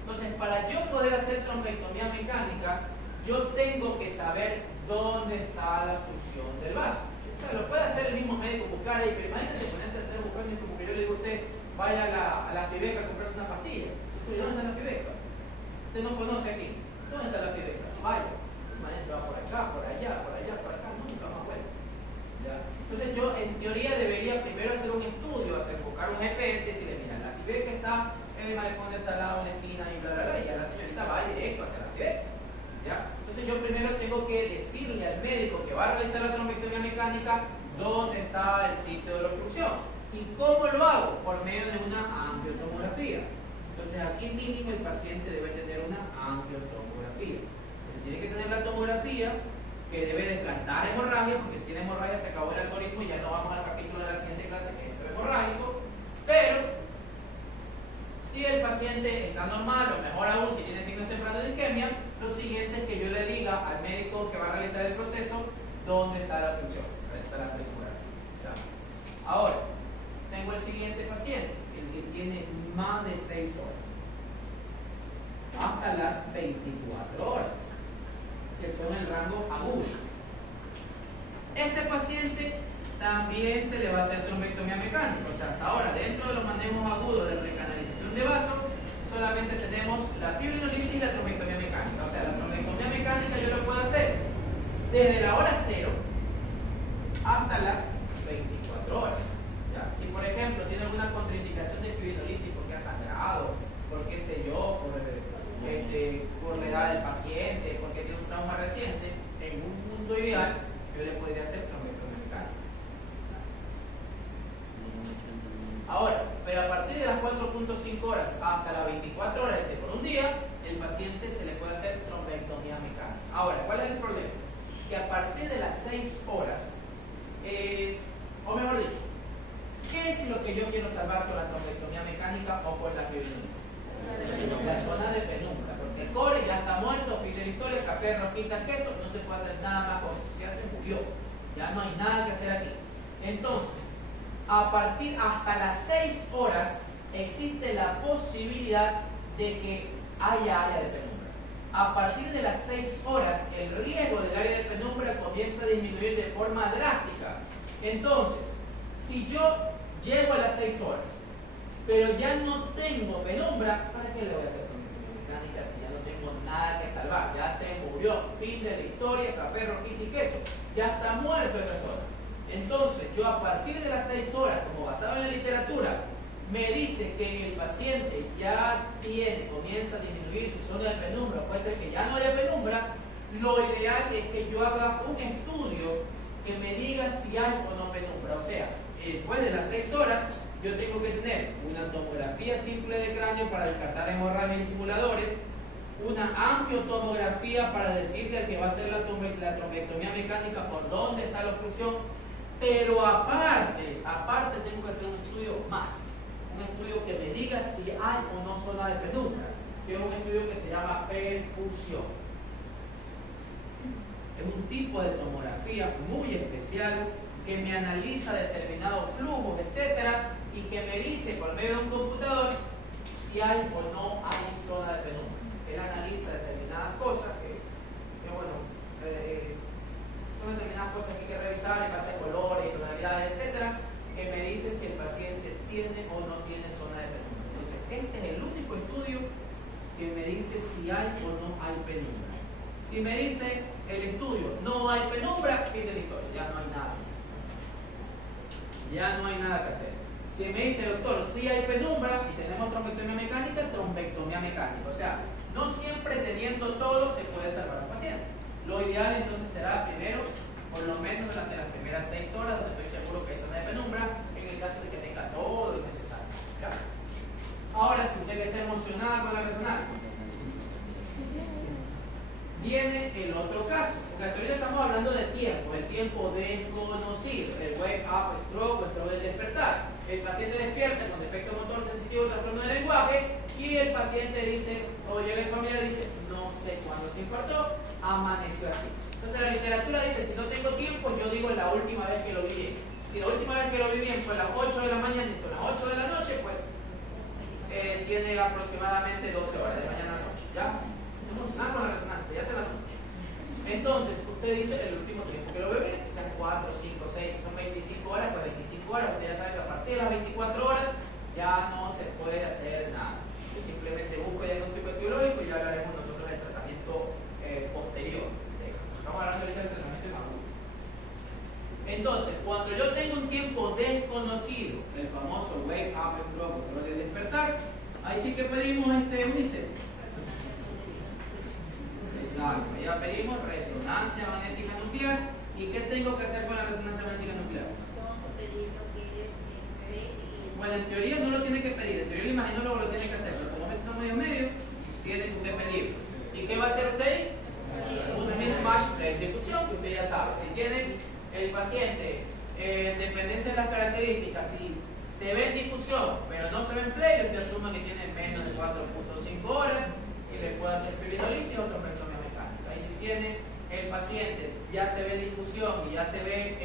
Entonces, para yo poder hacer trombectomía mecánica, yo tengo que saber dónde está la obstrucción del vaso. O sea, lo puede hacer el mismo médico, buscar ahí, pero imagínate ponerte a estar buscando y como que yo le digo a usted, vaya a la Fibeca a comprarse una pastilla. ¿Dónde está la Fibeca? Usted no conoce aquí. ¿Dónde está la Fibeca? Vaya. Se va por acá, por allá, nunca más vuelve. Entonces yo en teoría debería primero hacer un estudio, buscar un GPS y decirle, mira, la Fibeca está en el malecón del Salado, en la esquina y bla, bla, bla, y ya la señorita va directo hacia la Fibeca. Entonces yo primero tengo que decirle al médico que va a realizar la trombectomía mecánica dónde está el sitio de la obstrucción. ¿Y cómo lo hago? Por medio de una angiotomografía. Entonces aquí mínimo el paciente debe tener una angiotomografía. Tiene que tener la tomografía que debe descartar hemorragia, porque si tiene hemorragia se acabó el algoritmo y ya no vamos al capítulo de la siguiente clase que es el hemorrágico. Pero si el paciente está normal, o mejor aún si tiene signos tempranos de isquemia, lo siguiente es que yo le diga al médico que va a realizar el proceso dónde está la obstrucción. Ahí está la tomografía. Ahora, tengo el siguiente paciente, el que tiene más de 6 horas hasta las 24 horas, que son el rango agudo. Ese paciente también se le va a hacer trombectomía mecánica. O sea, hasta ahora, dentro de los manejos agudos de recanalización de vaso, solamente tenemos la fibrinolisis y la trombectomía mecánica. O sea, la trombectomía mecánica yo la puedo hacer desde la hora 0 hasta las 24 horas. ¿Ya? Si, por ejemplo, tiene alguna contraindicación de fibrinolisis porque ha sangrado, por qué sé yo, por la edad del paciente, porque tiene un trauma reciente, en un mundo ideal yo le podría hacer trombectomía mecánica. Ahora, pero a partir de las 4.5 horas hasta las 24 horas, es decir, por un día, el paciente se le puede hacer trombectomía mecánica. Ahora, ¿cuál es el problema? Que a partir de las 6 horas, o mejor dicho, ¿qué es lo que yo quiero salvar con la trombectomía mecánica o con la fibrinolisis? La zona de penumbra, porque el core ya está muerto, fibrinolisis, café, rosquita, queso, no se puede hacer nada más con eso, ya se murió, ya no hay nada que hacer aquí. Entonces, a partir hasta las 6 horas existe la posibilidad de que haya área de penumbra. A partir de las 6 horas, el riesgo del área de penumbra comienza a disminuir de forma drástica. Entonces, si yo llego a las 6 horas, pero ya no tengo penumbra, ¿para qué le voy a hacer trombectomía mecánica si ya no tengo nada que salvar? Ya se murió, fin de la historia, café, rosquita y queso. Ya está muerto esa zona. Entonces, yo a partir de las 6 horas, como basado en la literatura, me dice que el paciente ya comienza a disminuir su zona de penumbra, puede ser que ya no haya penumbra, lo ideal es que yo haga un estudio que me diga si hay o no penumbra. O sea, después de las 6 horas, yo tengo que tener una tomografía simple de cráneo para descartar hemorragias y simuladores, una angiotomografía para decirle al que va a hacer la trombectomía mecánica por dónde está la obstrucción, pero aparte tengo que hacer un estudio más, un estudio que me diga si hay o no zona de penumbra, que es un estudio que se llama perfusión. Es un tipo de tomografía muy especial que me analiza determinados flujos, etcétera, y que me dice por medio de un computador si hay o no hay zona de penumbra. Él analiza determinadas cosas son determinadas cosas que hay que revisar en base a colores, tonalidades, etcétera, que me dice si el paciente tiene o no tiene zona de penumbra. Entonces, este es el único estudio que me dice si hay o no hay penumbra. Si me dice el estudio no hay penumbra, fin de la historia, ya no hay nada que hacer. Ya no hay nada que hacer. Si me dice, doctor, si hay penumbra y tenemos trombectomía mecánica, trombectomía mecánica. O sea, no siempre teniendo todo se puede salvar al paciente. Lo ideal entonces será primero, por lo menos durante las primeras 6 horas, donde estoy seguro que hay zona de penumbra, en el caso de que tenga todo lo necesario. ¿Ya? Ahora, si usted que está emocionada con la resonancia, viene el otro caso, porque hasta ahorita estamos hablando de tiempo, el tiempo desconocido, el wake up stroke o stroke del despertar. El paciente despierta con defecto motor sensitivo, trastorno del lenguaje, y el paciente dice, o llega el familiar y dice, no sé cuándo se infartó, amaneció así. Entonces la literatura dice, si no tengo tiempo, yo digo la última vez que lo vi bien. Si la última vez que lo vi bien fue a las 8 de la mañana y son las 8 de la noche, pues tiene aproximadamente 12 horas de mañana a noche. ¿Ya? Emocionar con la resonancia, ya se la noche. Entonces, usted dice el último tiempo que lo ve bien, si sean 4, 5, 6, son 25 horas, pues 25 horas, usted ya sabe que a partir de las 24 horas ya no se puede hacer nada. Yo simplemente busco diagnóstico etiológico y ya hablaremos nosotros del tratamiento posterior. Estamos hablando ahorita del tratamiento inmaduro. Entonces, cuando yo tengo un tiempo desconocido, el famoso wake up stroke, control del despertar, ahí sí que pedimos UNICEF. Exacto, ya pedimos resonancia magnética nuclear. ¿Y qué tengo que hacer con la resonancia magnética nuclear? Bueno, en teoría no lo tiene que pedir, en teoría el imaginólogo lo tiene que hacer, pero como a veces son medio, tiene que pedirlo. ¿Y qué va a hacer usted? Un mismatch de difusión, que usted ya sabe. Si tiene el paciente dependencia de las características, si se ve en difusión, pero no se ve en flare, usted asume que tiene menos de 4.5 horas y le puede hacer fibrinolisis o trombectomía mecánica. Ahí si tiene el paciente, ya se ve en difusión y ya se ve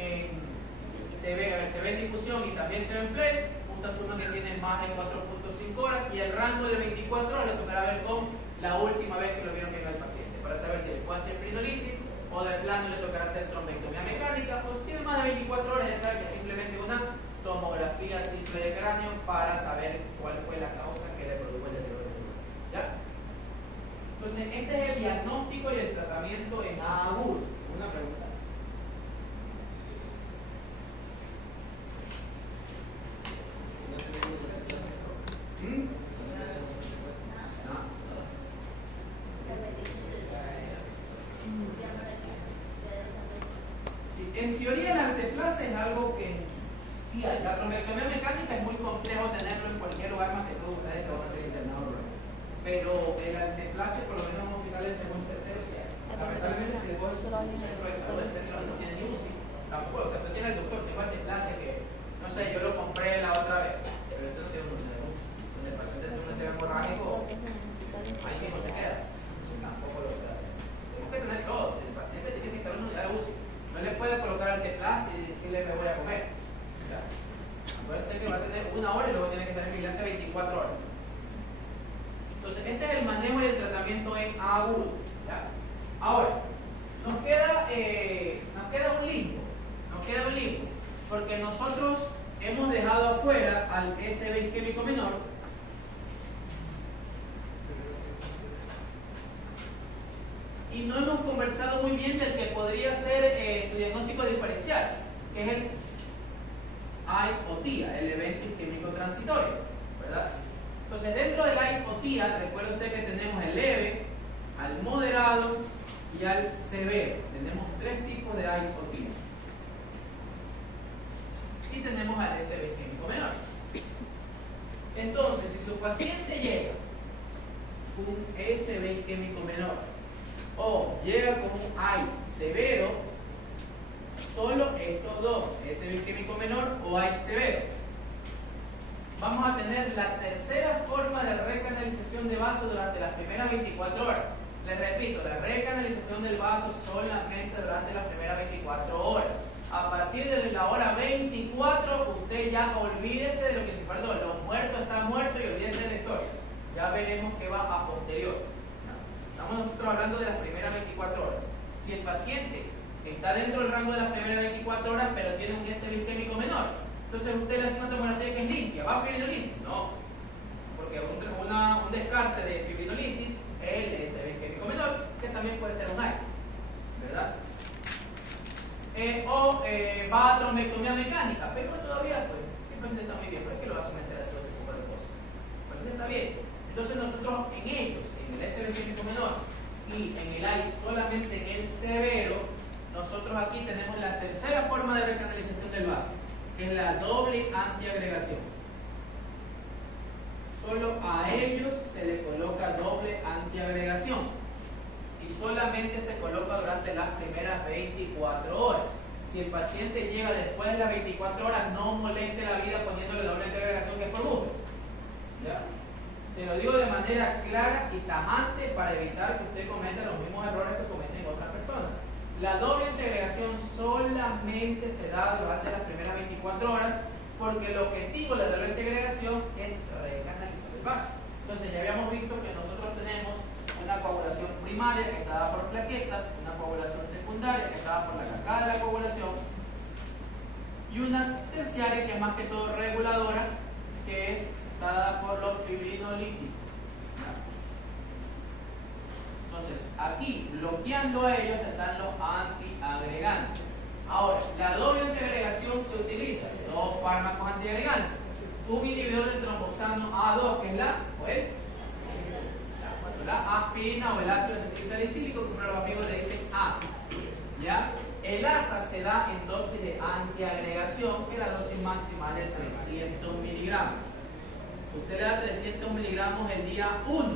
en difusión y también se ve en flare, usted asume que tiene más de 4.5 horas y el rango de 24 horas le tocará ver con la última vez que lo vieron bien al paciente, para saber si le puede hacer fibrinolisis o de plano le tocará hacer trombectomía mecánica. Pues si tiene más de 24 horas, ya sabe que es simplemente una tomografía simple de cráneo para saber cuál fue la causa que le produjo el deterioro del neurona. ¿Ya? Entonces, este es el diagnóstico y el tratamiento en agudo. Una pregunta. En teoría el arteplase es algo que sí hay. La trombectomía mecánica es muy complejo tenerlo en cualquier lugar más que todos ustedes que van a ser internados. Pero el arteplase, por lo menos en un hospital del segundo y tercero, sí hay. Lamentablemente si le coge un centro de salud, el centro no tiene ni UCI. Tampoco, o sea, tú tienes el doctor, tengo arteplase que, no sé, yo lo compré la otra vez, pero esto no tiene un UCI. Donde el paciente tiene un CV hemorrágico, ahí mismo se queda. Entonces tampoco lo puede hacer. Tenemos que tener todo. El paciente tiene que estar en una unidad de UCI. No le puede colocar arteplase y decirle me voy a comer. ¿Ya? Entonces usted que va a tener 1 hora y luego tiene que estar en vigilancia 24 horas. Entonces este es el manejo y el tratamiento en agudo. ¿Ya? Ahora, nos queda un limbo. Nos queda un limbo. Porque nosotros hemos dejado afuera al SB isquémico menor. Y no hemos conversado muy bien del que podría ser su diagnóstico diferencial, que es el IOTIA, el evento isquémico transitorio. aisopatía, recuerde usted que tenemos el leve, al moderado y al severo. Tenemos tres tipos de aisopatía. Y tenemos al SB isquémico menor. Entonces, si su paciente llega con un SB isquémico menor o llega con un AIT severo, solo estos dos, SB isquémico menor o AIT severo, vamos a tener la tercera forma de recanalización de vaso durante las primeras 24 horas. Les repito, la recanalización del vaso solamente durante las primeras 24 horas. A partir de la hora 24, usted ya olvídese de lo que se perdón. Lo muerto está muerto y olvídese de la historia. Ya veremos qué va a posterior. Estamos nosotros hablando de las primeras 24 horas. Si el paciente está dentro del rango de las primeras 24 horas, pero tiene un SB isquémico menor, entonces usted le hace una tomografía que es limpia. ¿Va a fibrinolisis? No. Porque un descarte de fibrinolisis es el SB isquémico menor, que también puede ser un AI, ¿verdad? Va a trombectomía mecánica, pero todavía, pues, si el paciente está muy bien, ¿por qué lo va a someter a todo ese tipo de cosas? El paciente está bien. Entonces nosotros en ellos, en el SB isquémico menor y en el AI solamente en el severo, nosotros aquí tenemos la tercera forma de recanalización del vaso, que es la doble antiagregación. Solo a ellos se le coloca doble antiagregación. Y solamente se coloca durante las primeras 24 horas. Si el paciente llega después de las 24 horas, no moleste la vida poniéndole doble antiagregación, que es por gusto. ¿Ya? Se lo digo de manera clara y tajante para evitar que usted cometa los mismos errores que cometen otras personas. La doble antiagregación solamente se da durante las primeras 24 horas porque el objetivo de la doble antiagregación es recanalizar el vaso. Entonces ya habíamos visto que nosotros tenemos una coagulación primaria que está dada por plaquetas, una coagulación secundaria que está dada por la cascada de la coagulación y una terciaria que es más que todo reguladora, que es dada por los fibrinolíticos. Entonces, aquí bloqueando a ellos están los antiagregantes. Ahora, la doble antiagregación se utiliza dos fármacos antiagregantes, un inhibidor del tromboxano A2, que es la aspirina o el ácido acetilsalicílico, que los amigos le dicen ASA. ¿Ya? El ASA se da en dosis de antiagregación, que la dosis máxima es de 300 miligramos. Usted le da 300 miligramos el día 1,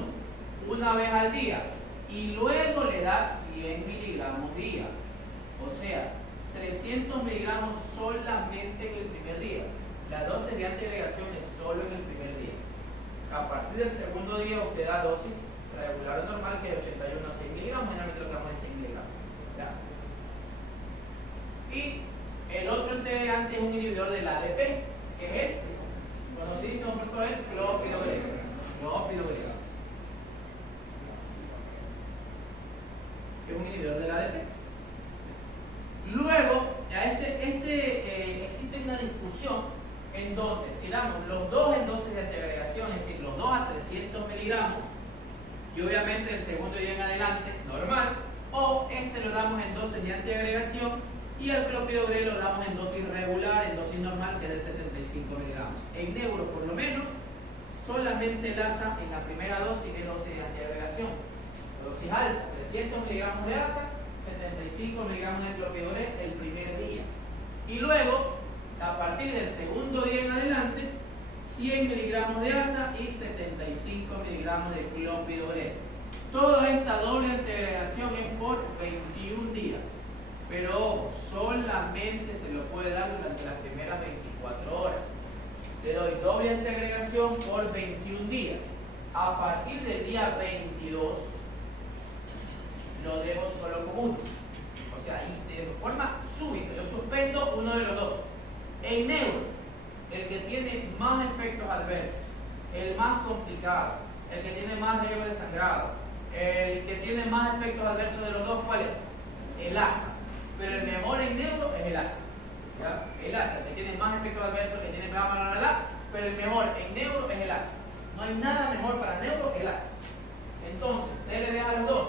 una vez al día, y luego le da 100 miligramos día. O sea, 300 miligramos solamente en el primer día. La dosis de antiagregación es solo en el primer día. A partir del segundo día usted da dosis regular o normal, que es de 81 a 100 miligramos, generalmente lo que damos es 100 miligramos. ¿Ya? Y el otro integrante es un inhibidor del ADP, que es el conocidísimo por el clopidogrel. Que es un inhibidor del ADP. Luego, existe una discusión en donde si damos los dos en dosis de antiagregación, es decir, los dos a 300 miligramos, y obviamente el segundo día en adelante, normal, o lo damos en dosis de antiagregación y el clopidogrel lo damos en dosis regular, en dosis normal, que es de 75 miligramos. En neuro, por lo menos, solamente el ASA en la primera dosis es dosis de antiagregación. Dosis alta, 300 miligramos de ASA, 75 miligramos de clopidogrel el primer día. Y luego, a partir del segundo día en adelante, 100 miligramos de ASA y 75 miligramos de clopidogrel. Toda esta doble antiagregación es por 21 días. Pero ojo, solamente se lo puede dar durante las primeras 24 horas. Le doy doble antiagregación por 21 días. A partir del día 22, lo dejo solo con uno. O sea, de forma súbita, yo suspendo uno de los dos. En neuro, el que tiene más efectos adversos, el más complicado, el que tiene más riesgo de sangrado, el que tiene más efectos adversos de los dos, ¿cuál es? El ASA. Pero el mejor en neuro es el ASA. ¿Ya? El ASA, que tiene más efectos adversos, que tiene pero el mejor en neuro es el ASA. No hay nada mejor para neuro que el ASA. Entonces, usted le deja los dos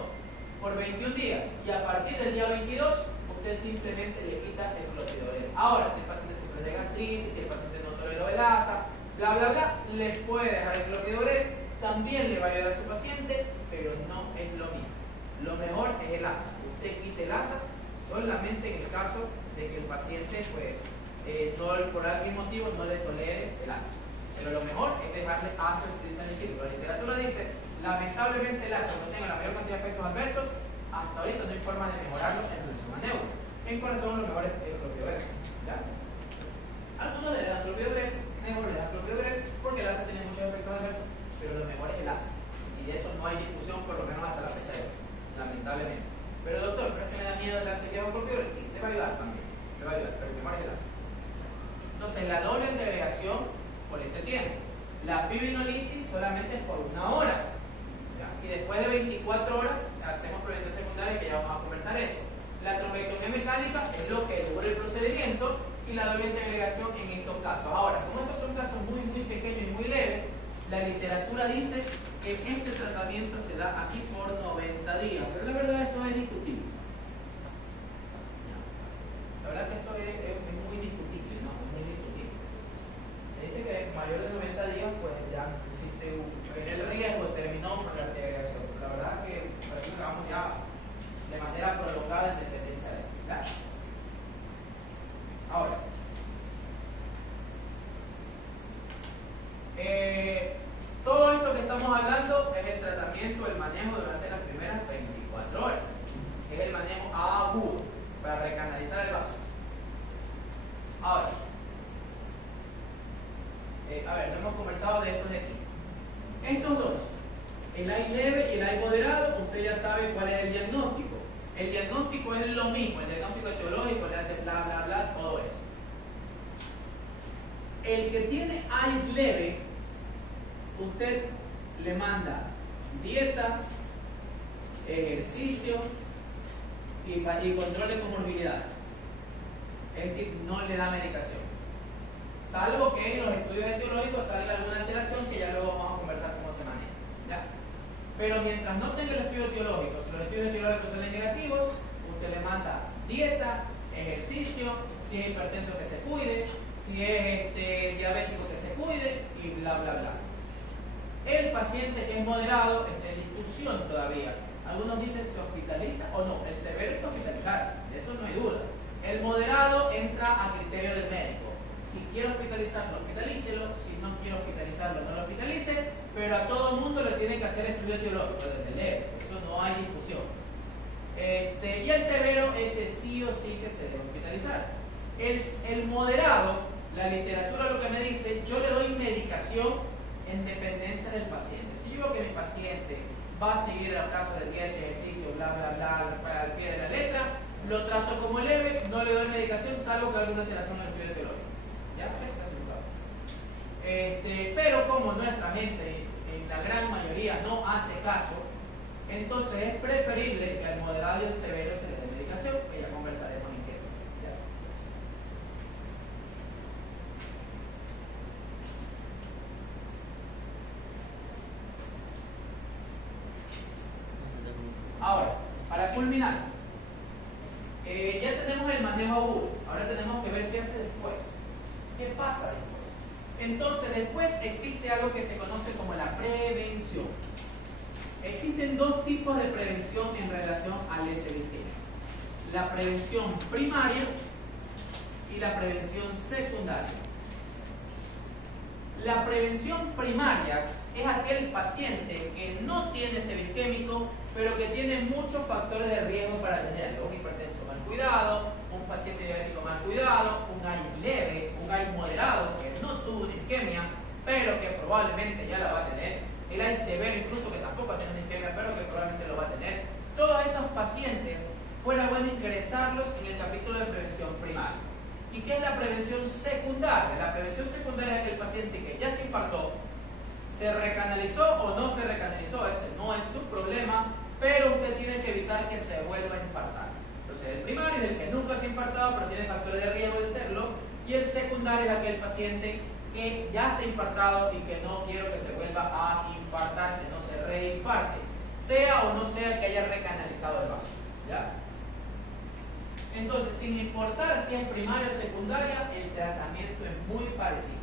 por 21 días y a partir del día 22, usted simplemente le quita el clopidogrel. Ahora, si el paciente sufre de gastritis, si el paciente no tolera el ASA, bla, bla, bla, le puede dejar el clopidogrel también le va a ayudar a su paciente, pero no es lo mismo. Lo mejor es el ASA. Usted quite el ASA solamente en el caso de que el paciente, pues, por algún motivo no le tolere el ASA. Pero lo mejor es dejarle ASA salicílico. La literatura dice, lamentablemente el ASA no tenga la mayor cantidad de efectos adversos, hasta ahorita no hay forma de mejorarlo en relación a neuro. En corazón lo mejor es el clopidogrel. ¿Ya? Algunos le dan clopidogrel, neuro le dan clopidogrel, porque el ASA tiene muchos efectos adversos, pero lo mejor es el ASA. Y de eso no hay discusión, por lo menos hasta la fecha de hoy, lamentablemente. Pero doctor, ¿pero es que me da miedo el ASA que hago clopidogrel? Sí, le va a ayudar también, le va a ayudar, pero lo mejor es el ASA. Entonces, la doble agregación por este tiempo. La fibrinolisis solamente es por 1 hora. ¿Ya? Y después de 24 horas hacemos prevención secundaria, que ya vamos a conversar eso. La trombectomía mecánica es lo que dura el procedimiento y la doble agregación en estos casos. Ahora, como estos son casos muy pequeños y muy leves, la literatura dice que este tratamiento se da aquí por 90 días. Pero la verdad eso es discutible. La verdad que esto es muy discutible, ¿no? Muy discutible. Se dice que mayor de 90 días, pues ya existe el riesgo terminó por la agregación. Pero la verdad que parece que vamos ya de manera prolongada en dependencia de esto. ¿Ya? Ahora, todo esto que estamos hablando es el tratamiento, el manejo durante las primeras 24 horas. Es el manejo agudo para recanalizar el vaso. Ahora, a ver, no hemos conversado de estos de aquí. Estos dos, el AI leve y el AI moderado, usted ya sabe cuál es el diagnóstico. El diagnóstico es lo mismo, el diagnóstico etiológico, le hace bla, bla, bla, todo eso. El que tiene AI leve, usted le manda dieta, ejercicio y control de comorbilidad. Es decir, no le da medicación. Salvo que en los estudios etiológicos salga alguna alteración que ya luego vamos a conversar cómo se maneja. ¿Ya? Pero mientras no tenga el estudio etiológico, si los estudios etiológicos salen negativos, usted le manda dieta, ejercicio, si es hipertenso que se cuide, si es diabético que se cuide y bla, bla, bla. El paciente que es moderado está en discusión todavía. Algunos dicen se hospitaliza o no. El severo hay que hospitalizar, de eso no hay duda. El moderado entra a criterio del médico. Si quiere hospitalizarlo, hospitalícelo. Si no quiere hospitalizarlo, no lo hospitalice. Pero a todo el mundo le tiene que hacer estudio etiológico desde leve. Eso no hay discusión. Y el severo, ese sí o sí que se debe hospitalizar. El moderado, la literatura lo que me dice, yo le doy medicación en dependencia del paciente. Si yo veo que mi paciente va a seguir el caso de dieta, ejercicio, bla, bla, bla, al pie de la letra, lo trato como leve, no le doy medicación, salvo que haya alguna alteración en el estudio etiológico. ¿Ya? Eso casi lo hace. Pero como nuestra gente, en la gran mayoría, no hace caso, entonces es preferible que al moderado y al severo se le dé medicación, que ya conversaremos en qué. ¿Ya? Ahora, para culminar, ya tenemos el manejo agudo, ahora tenemos que ver qué hace después. ¿Qué pasa después? Entonces, después existe algo que se conoce como la prevención. Existen dos tipos de prevención en relación al SBT. La prevención primaria y la prevención secundaria. La prevención primaria es aquel paciente que no tiene SB isquémico, pero que tiene muchos factores de riesgo para tenerlo. Un hipertenso mal cuidado, un paciente diabético mal cuidado, un AI leve, un AI moderado que no tuvo una isquemia, pero que probablemente ya la va a tener. El AI severo incluso que tampoco tiene una isquemia, pero que probablemente lo va a tener. Todos esos pacientes fuera bueno ingresarlos en el capítulo de prevención primaria. ¿Y qué es la prevención secundaria? La prevención secundaria es aquel paciente que ya se infartó, se recanalizó o no se recanalizó, ese no es su problema, pero usted tiene que evitar que se vuelva a infartar. Entonces el primario es el que nunca se ha infartado pero tiene factores de riesgo de serlo, y el secundario es aquel paciente que ya está infartado y que no quiero que se vuelva a infartar, que no se reinfarte, sea o no sea que haya recanalizado el vaso. ¿Ya? Entonces, sin importar si es primaria o secundaria, el tratamiento es muy parecido.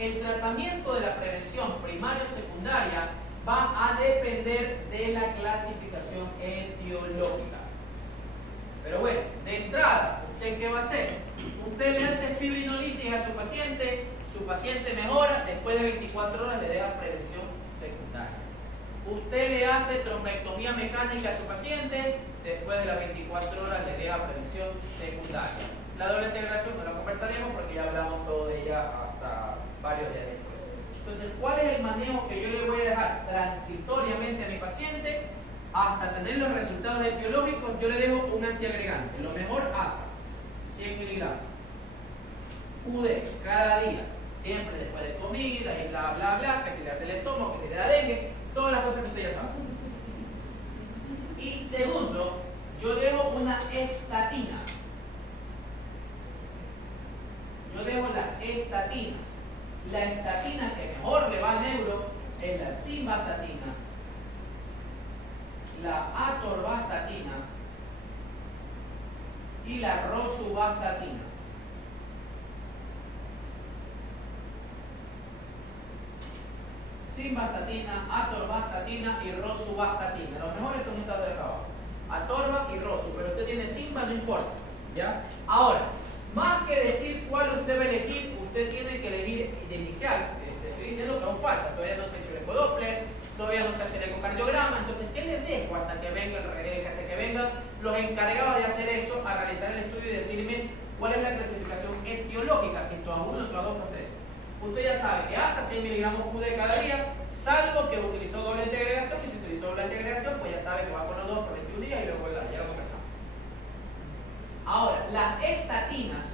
el tratamiento de la prevención primaria o secundaria va a depender de la clasificación etiológica. Pero bueno, de entrada, ¿usted qué va a hacer? Usted le hace fibrinolisis a su paciente mejora, después de 24 horas le deja prevención secundaria. Usted le hace trombectomía mecánica a su paciente, después de las 24 horas le deja prevención secundaria. La doble integración no la conversaremos porque ya hablamos todo de ella hasta varios días después. Entonces, ¿cuál es el manejo que yo le voy a dejar transitoriamente a mi paciente? Hasta tener los resultados etiológicos, yo le dejo un antiagregante, lo mejor ASA, 100 miligramos. UD, cada día, siempre después de comida y bla, bla, bla, que se le arde el estómago, que se le da dengue, todas las cosas que usted ya sabe. Y segundo, yo dejo una estatina. Yo dejo la estatina. La estatina que mejor le va a neuro es la simvastatina, la atorvastatina y la rosuvastatina. Simvastatina, atorvastatina y rosuvastatina. Los mejores son estas de abajo. Atorva y rosu, pero usted tiene simba, no importa. ¿Ya? Ahora, más que decir cuál usted va a elegir, usted tiene que elegir de inicial. Estoy diciendo que aún falta, todavía no se ha hecho el ecodoppler, todavía no se hace el ecocardiograma. Entonces, ¿qué les dejo hasta que vengan los encargados de hacer eso, a realizar el estudio y decirme cuál es la clasificación etiológica, si todas 1, todas 2, todas 3? Usted ya sabe que ASA 6 miligramos QD cada día, salvo que utilizó doble integración, y si utilizó doble integración, pues ya sabe que va con los 2 por 21 días y luego ya lo conversamos. Ahora, las estatinas,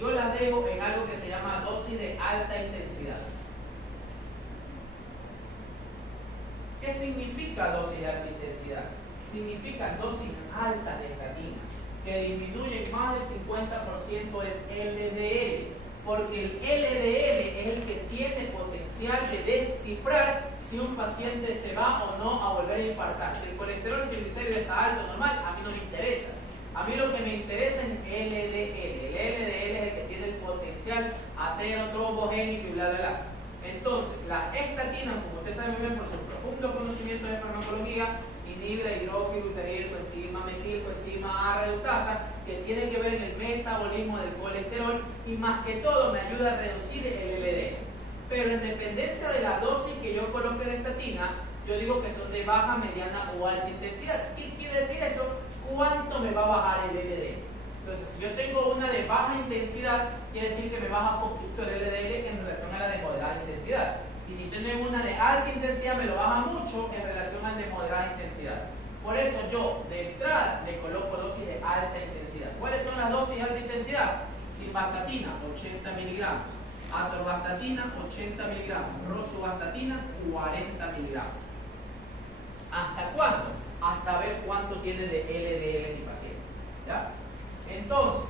yo las dejo en algo que se llama dosis de alta intensidad. ¿Qué significa dosis de alta intensidad? Significa dosis altas de estatina, que disminuyen más del 50% el LDL. Porque el LDL es el que tiene potencial de descifrar si un paciente se va o no a volver a infartar. Si el colesterol triglicérido está alto o normal, a mí no me interesa. A mí lo que me interesa es el LDL. El LDL es el que tiene el potencial aterotrombogénico y bla, bla, bla. Entonces, las estatinas, como usted sabe muy bien por su profundo conocimiento de farmacología, inhibe la hidroxiglutaril, coenzima metil, coenzima A reductasa, que tiene que ver en el metabolismo del colesterol y más que todo me ayuda a reducir el LDL. Pero en dependencia de la dosis que yo coloque de estatina, yo digo que son de baja, mediana o alta intensidad. ¿Qué quiere decir eso? ¿Cuánto me va a bajar el LDL? Entonces, si yo tengo una de baja intensidad, quiere decir que me baja poquito el LDL en relación a la de moderada intensidad. Y si tengo una de alta intensidad, me lo baja mucho en relación al de moderada intensidad. Por eso yo, de entrada, le coloco dosis de alta intensidad. ¿Cuáles son las dosis de alta intensidad? Simvastatina, 80 miligramos. Atorvastatina, 80 miligramos. Rosuvastatina, 40 miligramos. ¿Hasta cuándo? Hasta ver cuánto tiene de LDL en mi paciente. ¿Ya? Entonces,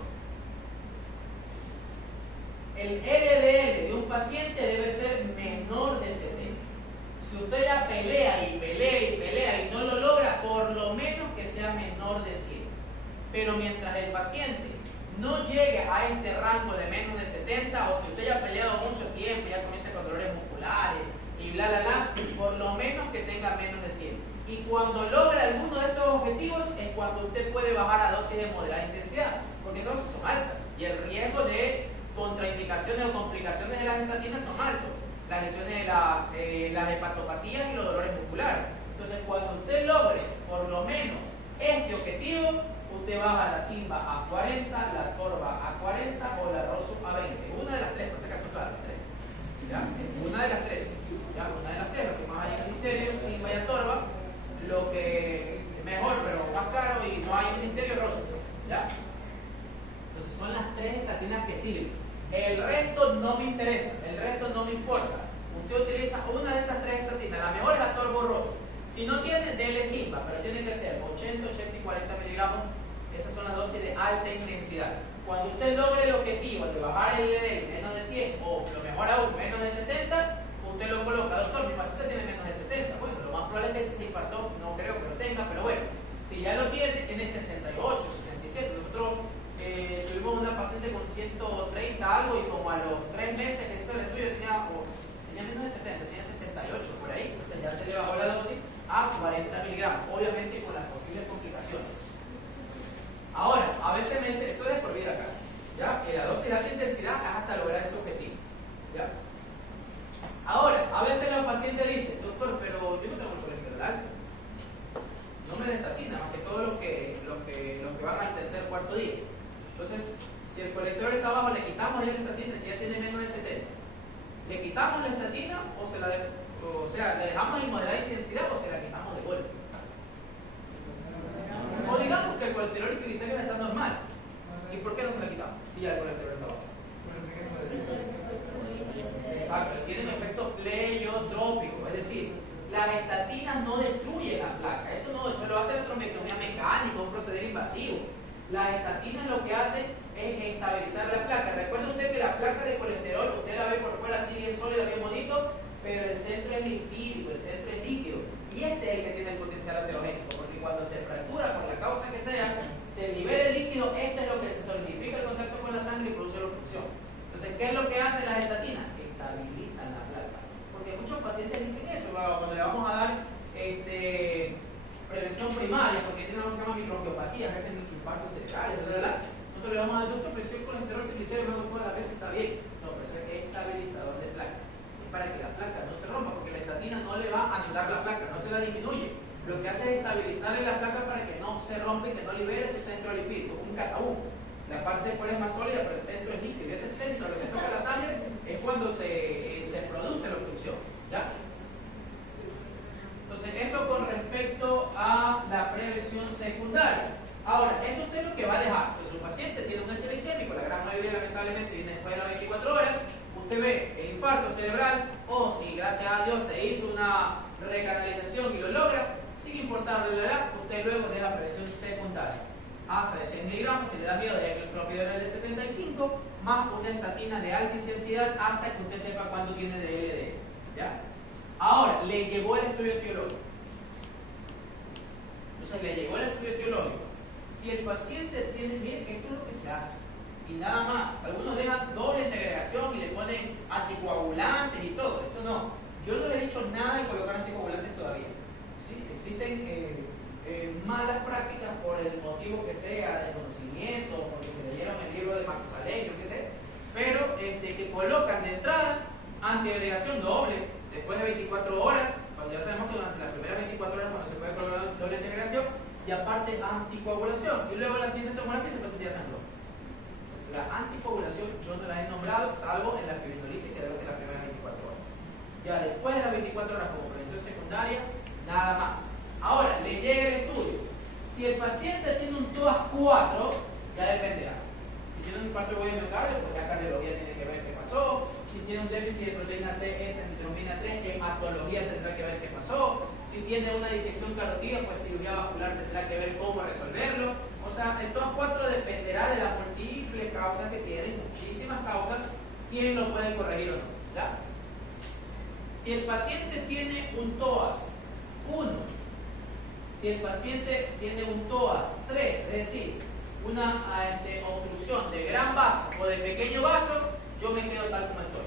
el LDL de un paciente debe ser menor de 70. Si usted ya pelea y pelea y pelea y no lo logra, por lo menos que sea menor de 100. Pero mientras el paciente no llegue a este rango de menos de 70, o si usted ya ha peleado mucho tiempo, ya comienza con dolores musculares y bla, bla, bla, por lo menos que tenga menos de 100. Y cuando logra alguno de estos objetivos es cuando usted puede bajar a dosis de moderada intensidad, porque dosis son altas y el riesgo de contraindicaciones o complicaciones de las estatinas son altos. Las lesiones de las hepatopatías y los dolores musculares. Entonces, cuando usted logre por lo menos este objetivo, usted baja la simba a 40, la torva a 40 o la rosu a 20. Una de las tres, por si acaso todas las tres. ¿Ya? Una de las tres. ¿Ya? Una de las tres, lo que más hay en el ministerio, simba y torva. Lo que es mejor, pero más caro y no hay en el ministerio, rosu. ¿Ya? Entonces, son las tres estatinas que sirven. El resto no me interesa, el resto no me importa. Usted utiliza una de esas tres estatinas, la mejor es atorborroso. Si no tiene, dele simba, pero tiene que ser 80, 80 y 40 miligramos. Esas son las dosis de alta intensidad. Cuando usted logre el objetivo de bajar el LDL menos de 100 o lo mejor aún menos de 70, usted lo coloca. Doctor, mi paciente tiene menos de 70. Bueno, lo más probable es que se infartó, no creo que lo tenga, pero bueno, si ya lo tiene 68, 67. Nosotros tuvimos una paciente con 130 algo y como a los 3 meses que hizo el estudio tenía 70, tiene 68 por ahí, entonces ya se le bajó la dosis a 40 miligramos, obviamente con las posibles complicaciones. Ahora, a veces me dice, eso es por vida casi, ¿ya? Y la dosis de alta intensidad es hasta lograr ese objetivo, ¿ya? Ahora, a veces los pacientes dicen, doctor, pero yo no tengo el colesterol alto, no me den estatina, más que todos los que van al tercer o cuarto día. Entonces, si el colesterol está bajo, le quitamos la estatina, si ya tiene menos de 70. ¿Le quitamos la estatina o sea, le dejamos en moderada intensidad o se la quitamos de golpe? O digamos que el colesterol y triglicéridos está normal. ¿Y por qué no se la quitamos? Si ya el colesterol está bajo. Exacto, tienen efectos pleiotrópicos, es decir, las estatinas no destruyen la placa, eso lo hace la trombectomía mecánica, un proceder invasivo. Las estatinas lo que hacen es estabilizar la placa. Recuerde usted que la placa de colesterol, usted la ve por fuera así bien sólida, bien bonito, pero el centro es lipídico, el centro es líquido. Y este es el que tiene el potencial aterogénico, porque cuando se fractura por la causa que sea, se libera el líquido, este es lo que se solidifica el contacto con la sangre y produce la obstrucción. Entonces, ¿qué es lo que hacen las estatinas? Estabilizan la placa. Porque muchos pacientes dicen eso, cuando le vamos a dar prevención primaria, porque tiene algo que se llama microangiopatía, a veces infartos cerebrales, ¿verdad? Nosotros le vamos a dar, doctor, presión colesterol, triglicéridos, todas las veces está bien. No, pero eso es estabilizador de placa. Es para que la placa no se rompa, porque la estatina no le va a anular la placa, no se la disminuye. Lo que hace es estabilizarle la placa para que no se rompa y que no libere ese centro lipídico, un cataú. La parte de fuera es más sólida, pero el centro es líquido. Y ese centro, lo que toca la sangre, es cuando se produce la obstrucción, ¿ya? Entonces, esto con respecto a la prevención secundaria. Ahora, eso usted es lo que va a dejar. Si su paciente tiene un SB isquémico, la gran mayoría lamentablemente viene después de las 24 horas, usted ve el infarto cerebral, o si gracias a Dios se hizo una recanalización y lo logra, sin importar la edad, usted luego deja prevención secundaria. Hasta de 100 miligramos, si le da miedo, ya que el clopidogrel es de 75, más una estatina de alta intensidad hasta que usted sepa cuándo tiene DLD. ¿Ya? Ahora, le llegó el estudio etiológico. Entonces, le llegó el estudio etiológico. Si el paciente tiene, miren, esto es lo que se hace. Y nada más. Algunos dejan doble integración y le ponen anticoagulantes y todo. Eso no. Yo no le he dicho nada de colocar anticoagulantes todavía. ¿Sí? Existen malas prácticas por el motivo que sea, de conocimiento, porque se leyeron el libro de Marcos Alejo, qué sé, pero que colocan de entrada antiagregación doble después de 24 horas, cuando ya sabemos que durante las primeras 24 horas cuando se puede colocar doble integración, y aparte anticoagulación, y luego la siguiente tomografía se presenta ya sangró. La anticoagulación yo no la he nombrado, salvo en la fibrinolisis que debe de las primeras 24 horas. Ya después de las 24 horas como prevención secundaria, nada más. Ahora, le llega el estudio. Si el paciente tiene un TOAS 4, ya dependerá. Si tiene un infarto de miocardio, pues la cardiología tiene que ver qué pasó. Si tiene un déficit de proteína C, S, antitrombina 3, hematología tendrá que ver qué pasó. Si tiene una disección carótida, pues cirugía vascular tendrá que ver cómo resolverlo. O sea, el TOAS 4 dependerá de las múltiples causas que tienen, muchísimas causas, quién lo puede corregir o no. ¿Ya? Si el paciente tiene un TOAS 1, si el paciente tiene un TOAS 3, es decir, una obstrucción de gran vaso o de pequeño vaso, yo me quedo tal como estoy.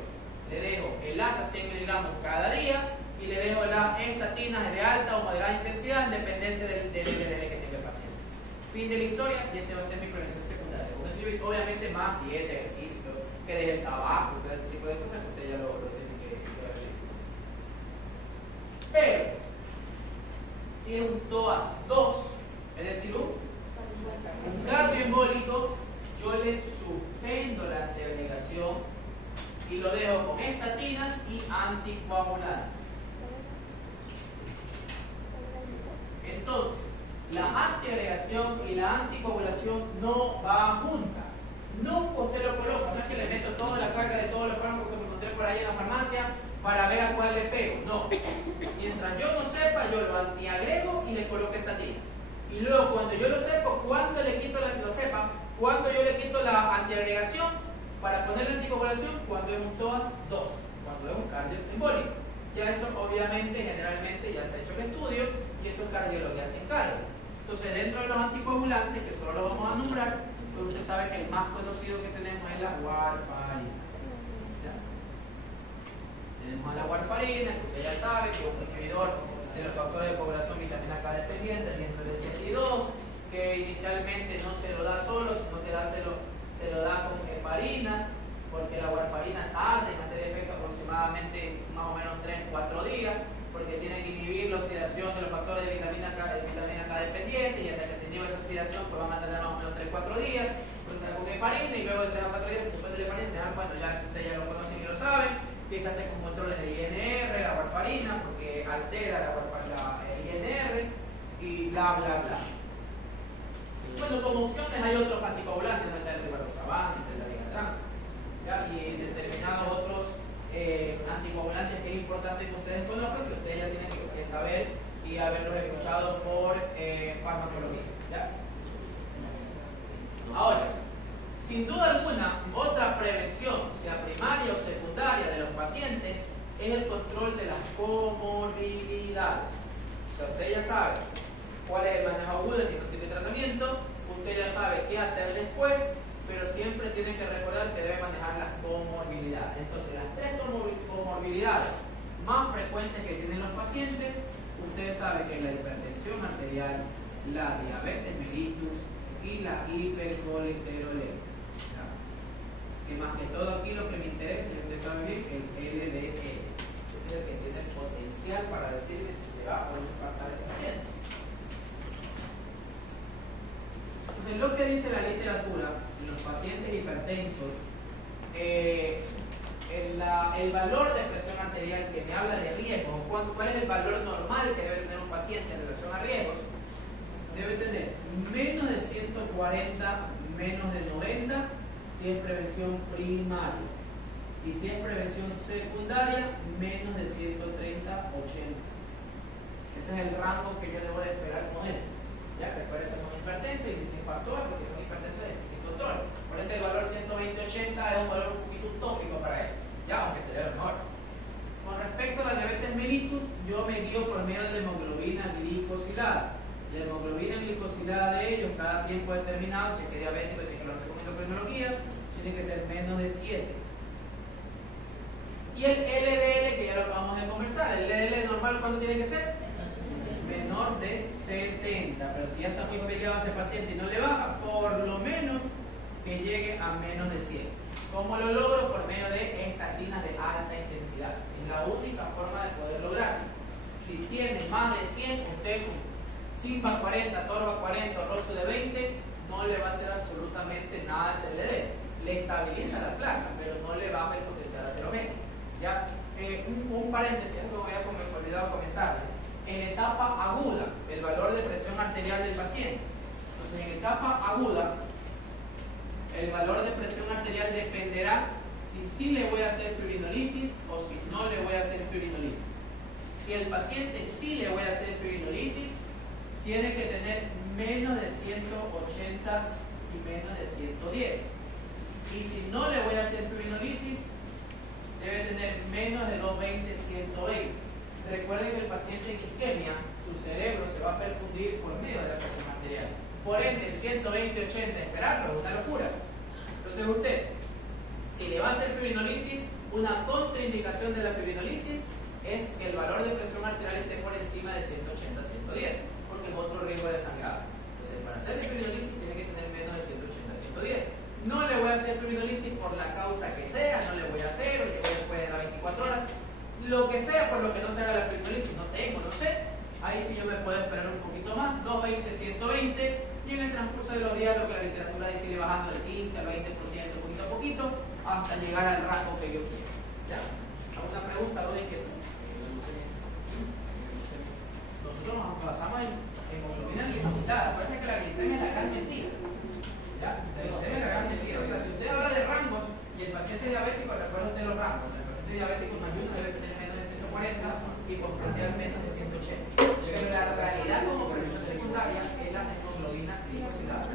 Le dejo el ASA 100 miligramos cada día y le dejo las estatinas de alta o moderada intensidad en dependencia del LDL que tenga el paciente. Fin de la historia, y ese va a ser mi prevención secundaria. Con eso yo obviamente más dieta, ejercicio, que deje el tabaco, todo ese tipo de cosas que usted ya lo tiene que ver. Pero si es un TOAS 2, es decir, un cardioembólico, yo le suspendo la antiagregación y lo dejo con estatinas y anticoagulantes. Entonces, la antiagregación y la anticoagulación no van juntas. Nunca usted lo coloca, no es que le meto toda la carga de todos los fármacos que me encontré por ahí en la farmacia para ver a cuál le pego. No. Mientras yo no sepa, yo lo antiagrego y le coloco estatinas. Y luego, cuando yo lo sepa, cuando le quito cuando yo le quito la antiagregación para ponerle anticoagulación, cuando es un TOAS 2, cuando es un cardioembólico. Ya eso, obviamente, generalmente ya se ha hecho el estudio y eso en cardiología se encarga. Entonces, dentro de los anticoagulantes, que solo lo vamos a nombrar, pues usted sabe que el más conocido que tenemos es la warfarina. Tenemos tenemos a la warfarina, que usted ya sabe que es un inhibidor de los factores de coagulación vitamina K dependiente, el 162, que inicialmente no se lo da solo, sino que se lo da con heparina, porque la warfarina tarda en hacer efecto aproximadamente más o menos 3-4 días, porque tiene que inhibir la oxidación de los factores de vitamina K dependiente, y hasta que se inhiba esa oxidación pues va a mantener más o menos 3-4 días, pues se da con heparina, y luego de 3 a 4 días se suspende la heparina, se dan cuando ya ustedes ya lo conocen y lo saben, que se hace con controles de INR, la warfarina, porque altera la INR, y bla bla bla. Bueno, como opciones hay otros anticoagulantes, el rivaroxaban, el dabigatran, y determinados otros anticoagulantes que es importante que ustedes conozcan, que ustedes ya tienen que saber y haberlos escuchado por farmacología. ¿Ya? Ahora, sin duda alguna, otra prevención, sea primaria o secundaria, de los pacientes es el control de las comorbilidades. O sea, usted ya sabe cuál es el manejo agudo, el diagnóstico y tratamiento, usted ya sabe qué hacer después, pero siempre tiene que recordar que debe manejar las comorbilidades. Entonces, las 3 comorbilidades más frecuentes que tienen los pacientes, ustedes saben que es la hipertensión arterial, la diabetes mellitus y la hipercolesterolemia. Que más que todo aquí lo que me interesa, y ustedes saben bien, el LDL. Es el que tiene el potencial para decirle si se va o no infartar ese paciente. Entonces, lo que dice la literatura en los pacientes hipertensos, el valor de presión arterial que me habla de riesgos, cuál es el valor normal que debe tener un paciente en relación a riesgos, debe tener menos de 140, menos de 90, si es prevención primaria, y si es prevención secundaria, menos de 130, 80. Ese es el rango que yo le voy a esperar con él. Ya, recuerden que son hipertensos, y si se infartó es porque son hipertensos de déficit control. Por eso el valor 120-80 es un valor un poquito utópico para él, ya, aunque sería lo mejor. Con respecto a la diabetes mellitus, yo me guío por medio de la hemoglobina glicosilada. La hemoglobina glicosilada de ellos, cada tiempo determinado, si es que es diabético y tiene que hablarse con endocrinología, tiene que ser menos de 7. Y el LDL, que ya lo acabamos de conversar, el LDL normal, ¿cuánto tiene que ser? Menor de 70. Pero si ya está muy peleado ese paciente y no le baja, por lo menos que llegue a menos de 100. ¿Cómo lo logro? Por medio de estatinas de alta intensidad. Es la única forma de poder lograrlo. Si tiene más de 100, usted Simba 40, Torva 40, Rosso de 20, no le va a hacer absolutamente nada a ese LDL. Le estabiliza la placa, pero no le baja el potencial aterogénico. ¿Ya? Un paréntesis, esto me había olvidado comentarles. En etapa aguda, el valor de presión arterial del paciente. Entonces, en etapa aguda, el valor de presión arterial dependerá si sí le voy a hacer fibrinolisis o si no le voy a hacer fibrinolisis. Si el paciente sí le voy a hacer fibrinolisis, tiene que tener menos de 180 y menos de 110. Y si no le voy a hacer fibrinolisis, debe tener menos de 220, 120. Recuerden que el paciente en isquemia, su cerebro se va a perfundir por medio de la presión arterial. Por ende, 120, 80, esperarlo es una locura. Entonces usted, si le va a hacer fibrinolisis, una contraindicación de la fibrinolisis es que el valor de presión arterial esté por encima de 180, 110, porque es otro riesgo de sangrado. Entonces, para hacer fibrinolisis tiene que tener menos de 180, 110. No le voy a hacer fibrinolisis por la causa que sea, no le voy a hacer, o llegó después de las 24 horas, lo que sea por lo que no se haga la fibrinolisis, no sé, ahí sí yo me puedo esperar un poquito más, 220, 120, y en el transcurso de los días lo que la literatura dice ir bajando del 15 al 20%, poquito a poquito, hasta llegar al rango que yo quiero. ¿Ya? ¿Alguna pregunta o inquietud? Nosotros nos basamos en hemoglobina glicosilada, parece que la glicemia es la gran mentira. ¿Ya? La glicemia es la gran mentira. O sea, si usted habla de rangos y el paciente diabético, recuerda usted los rangos. El paciente diabético en ayuno debe tener menos de 140 y potencial menos de 180. Pero la realidad como prevención secundaria es la hemoglobina glicosilada.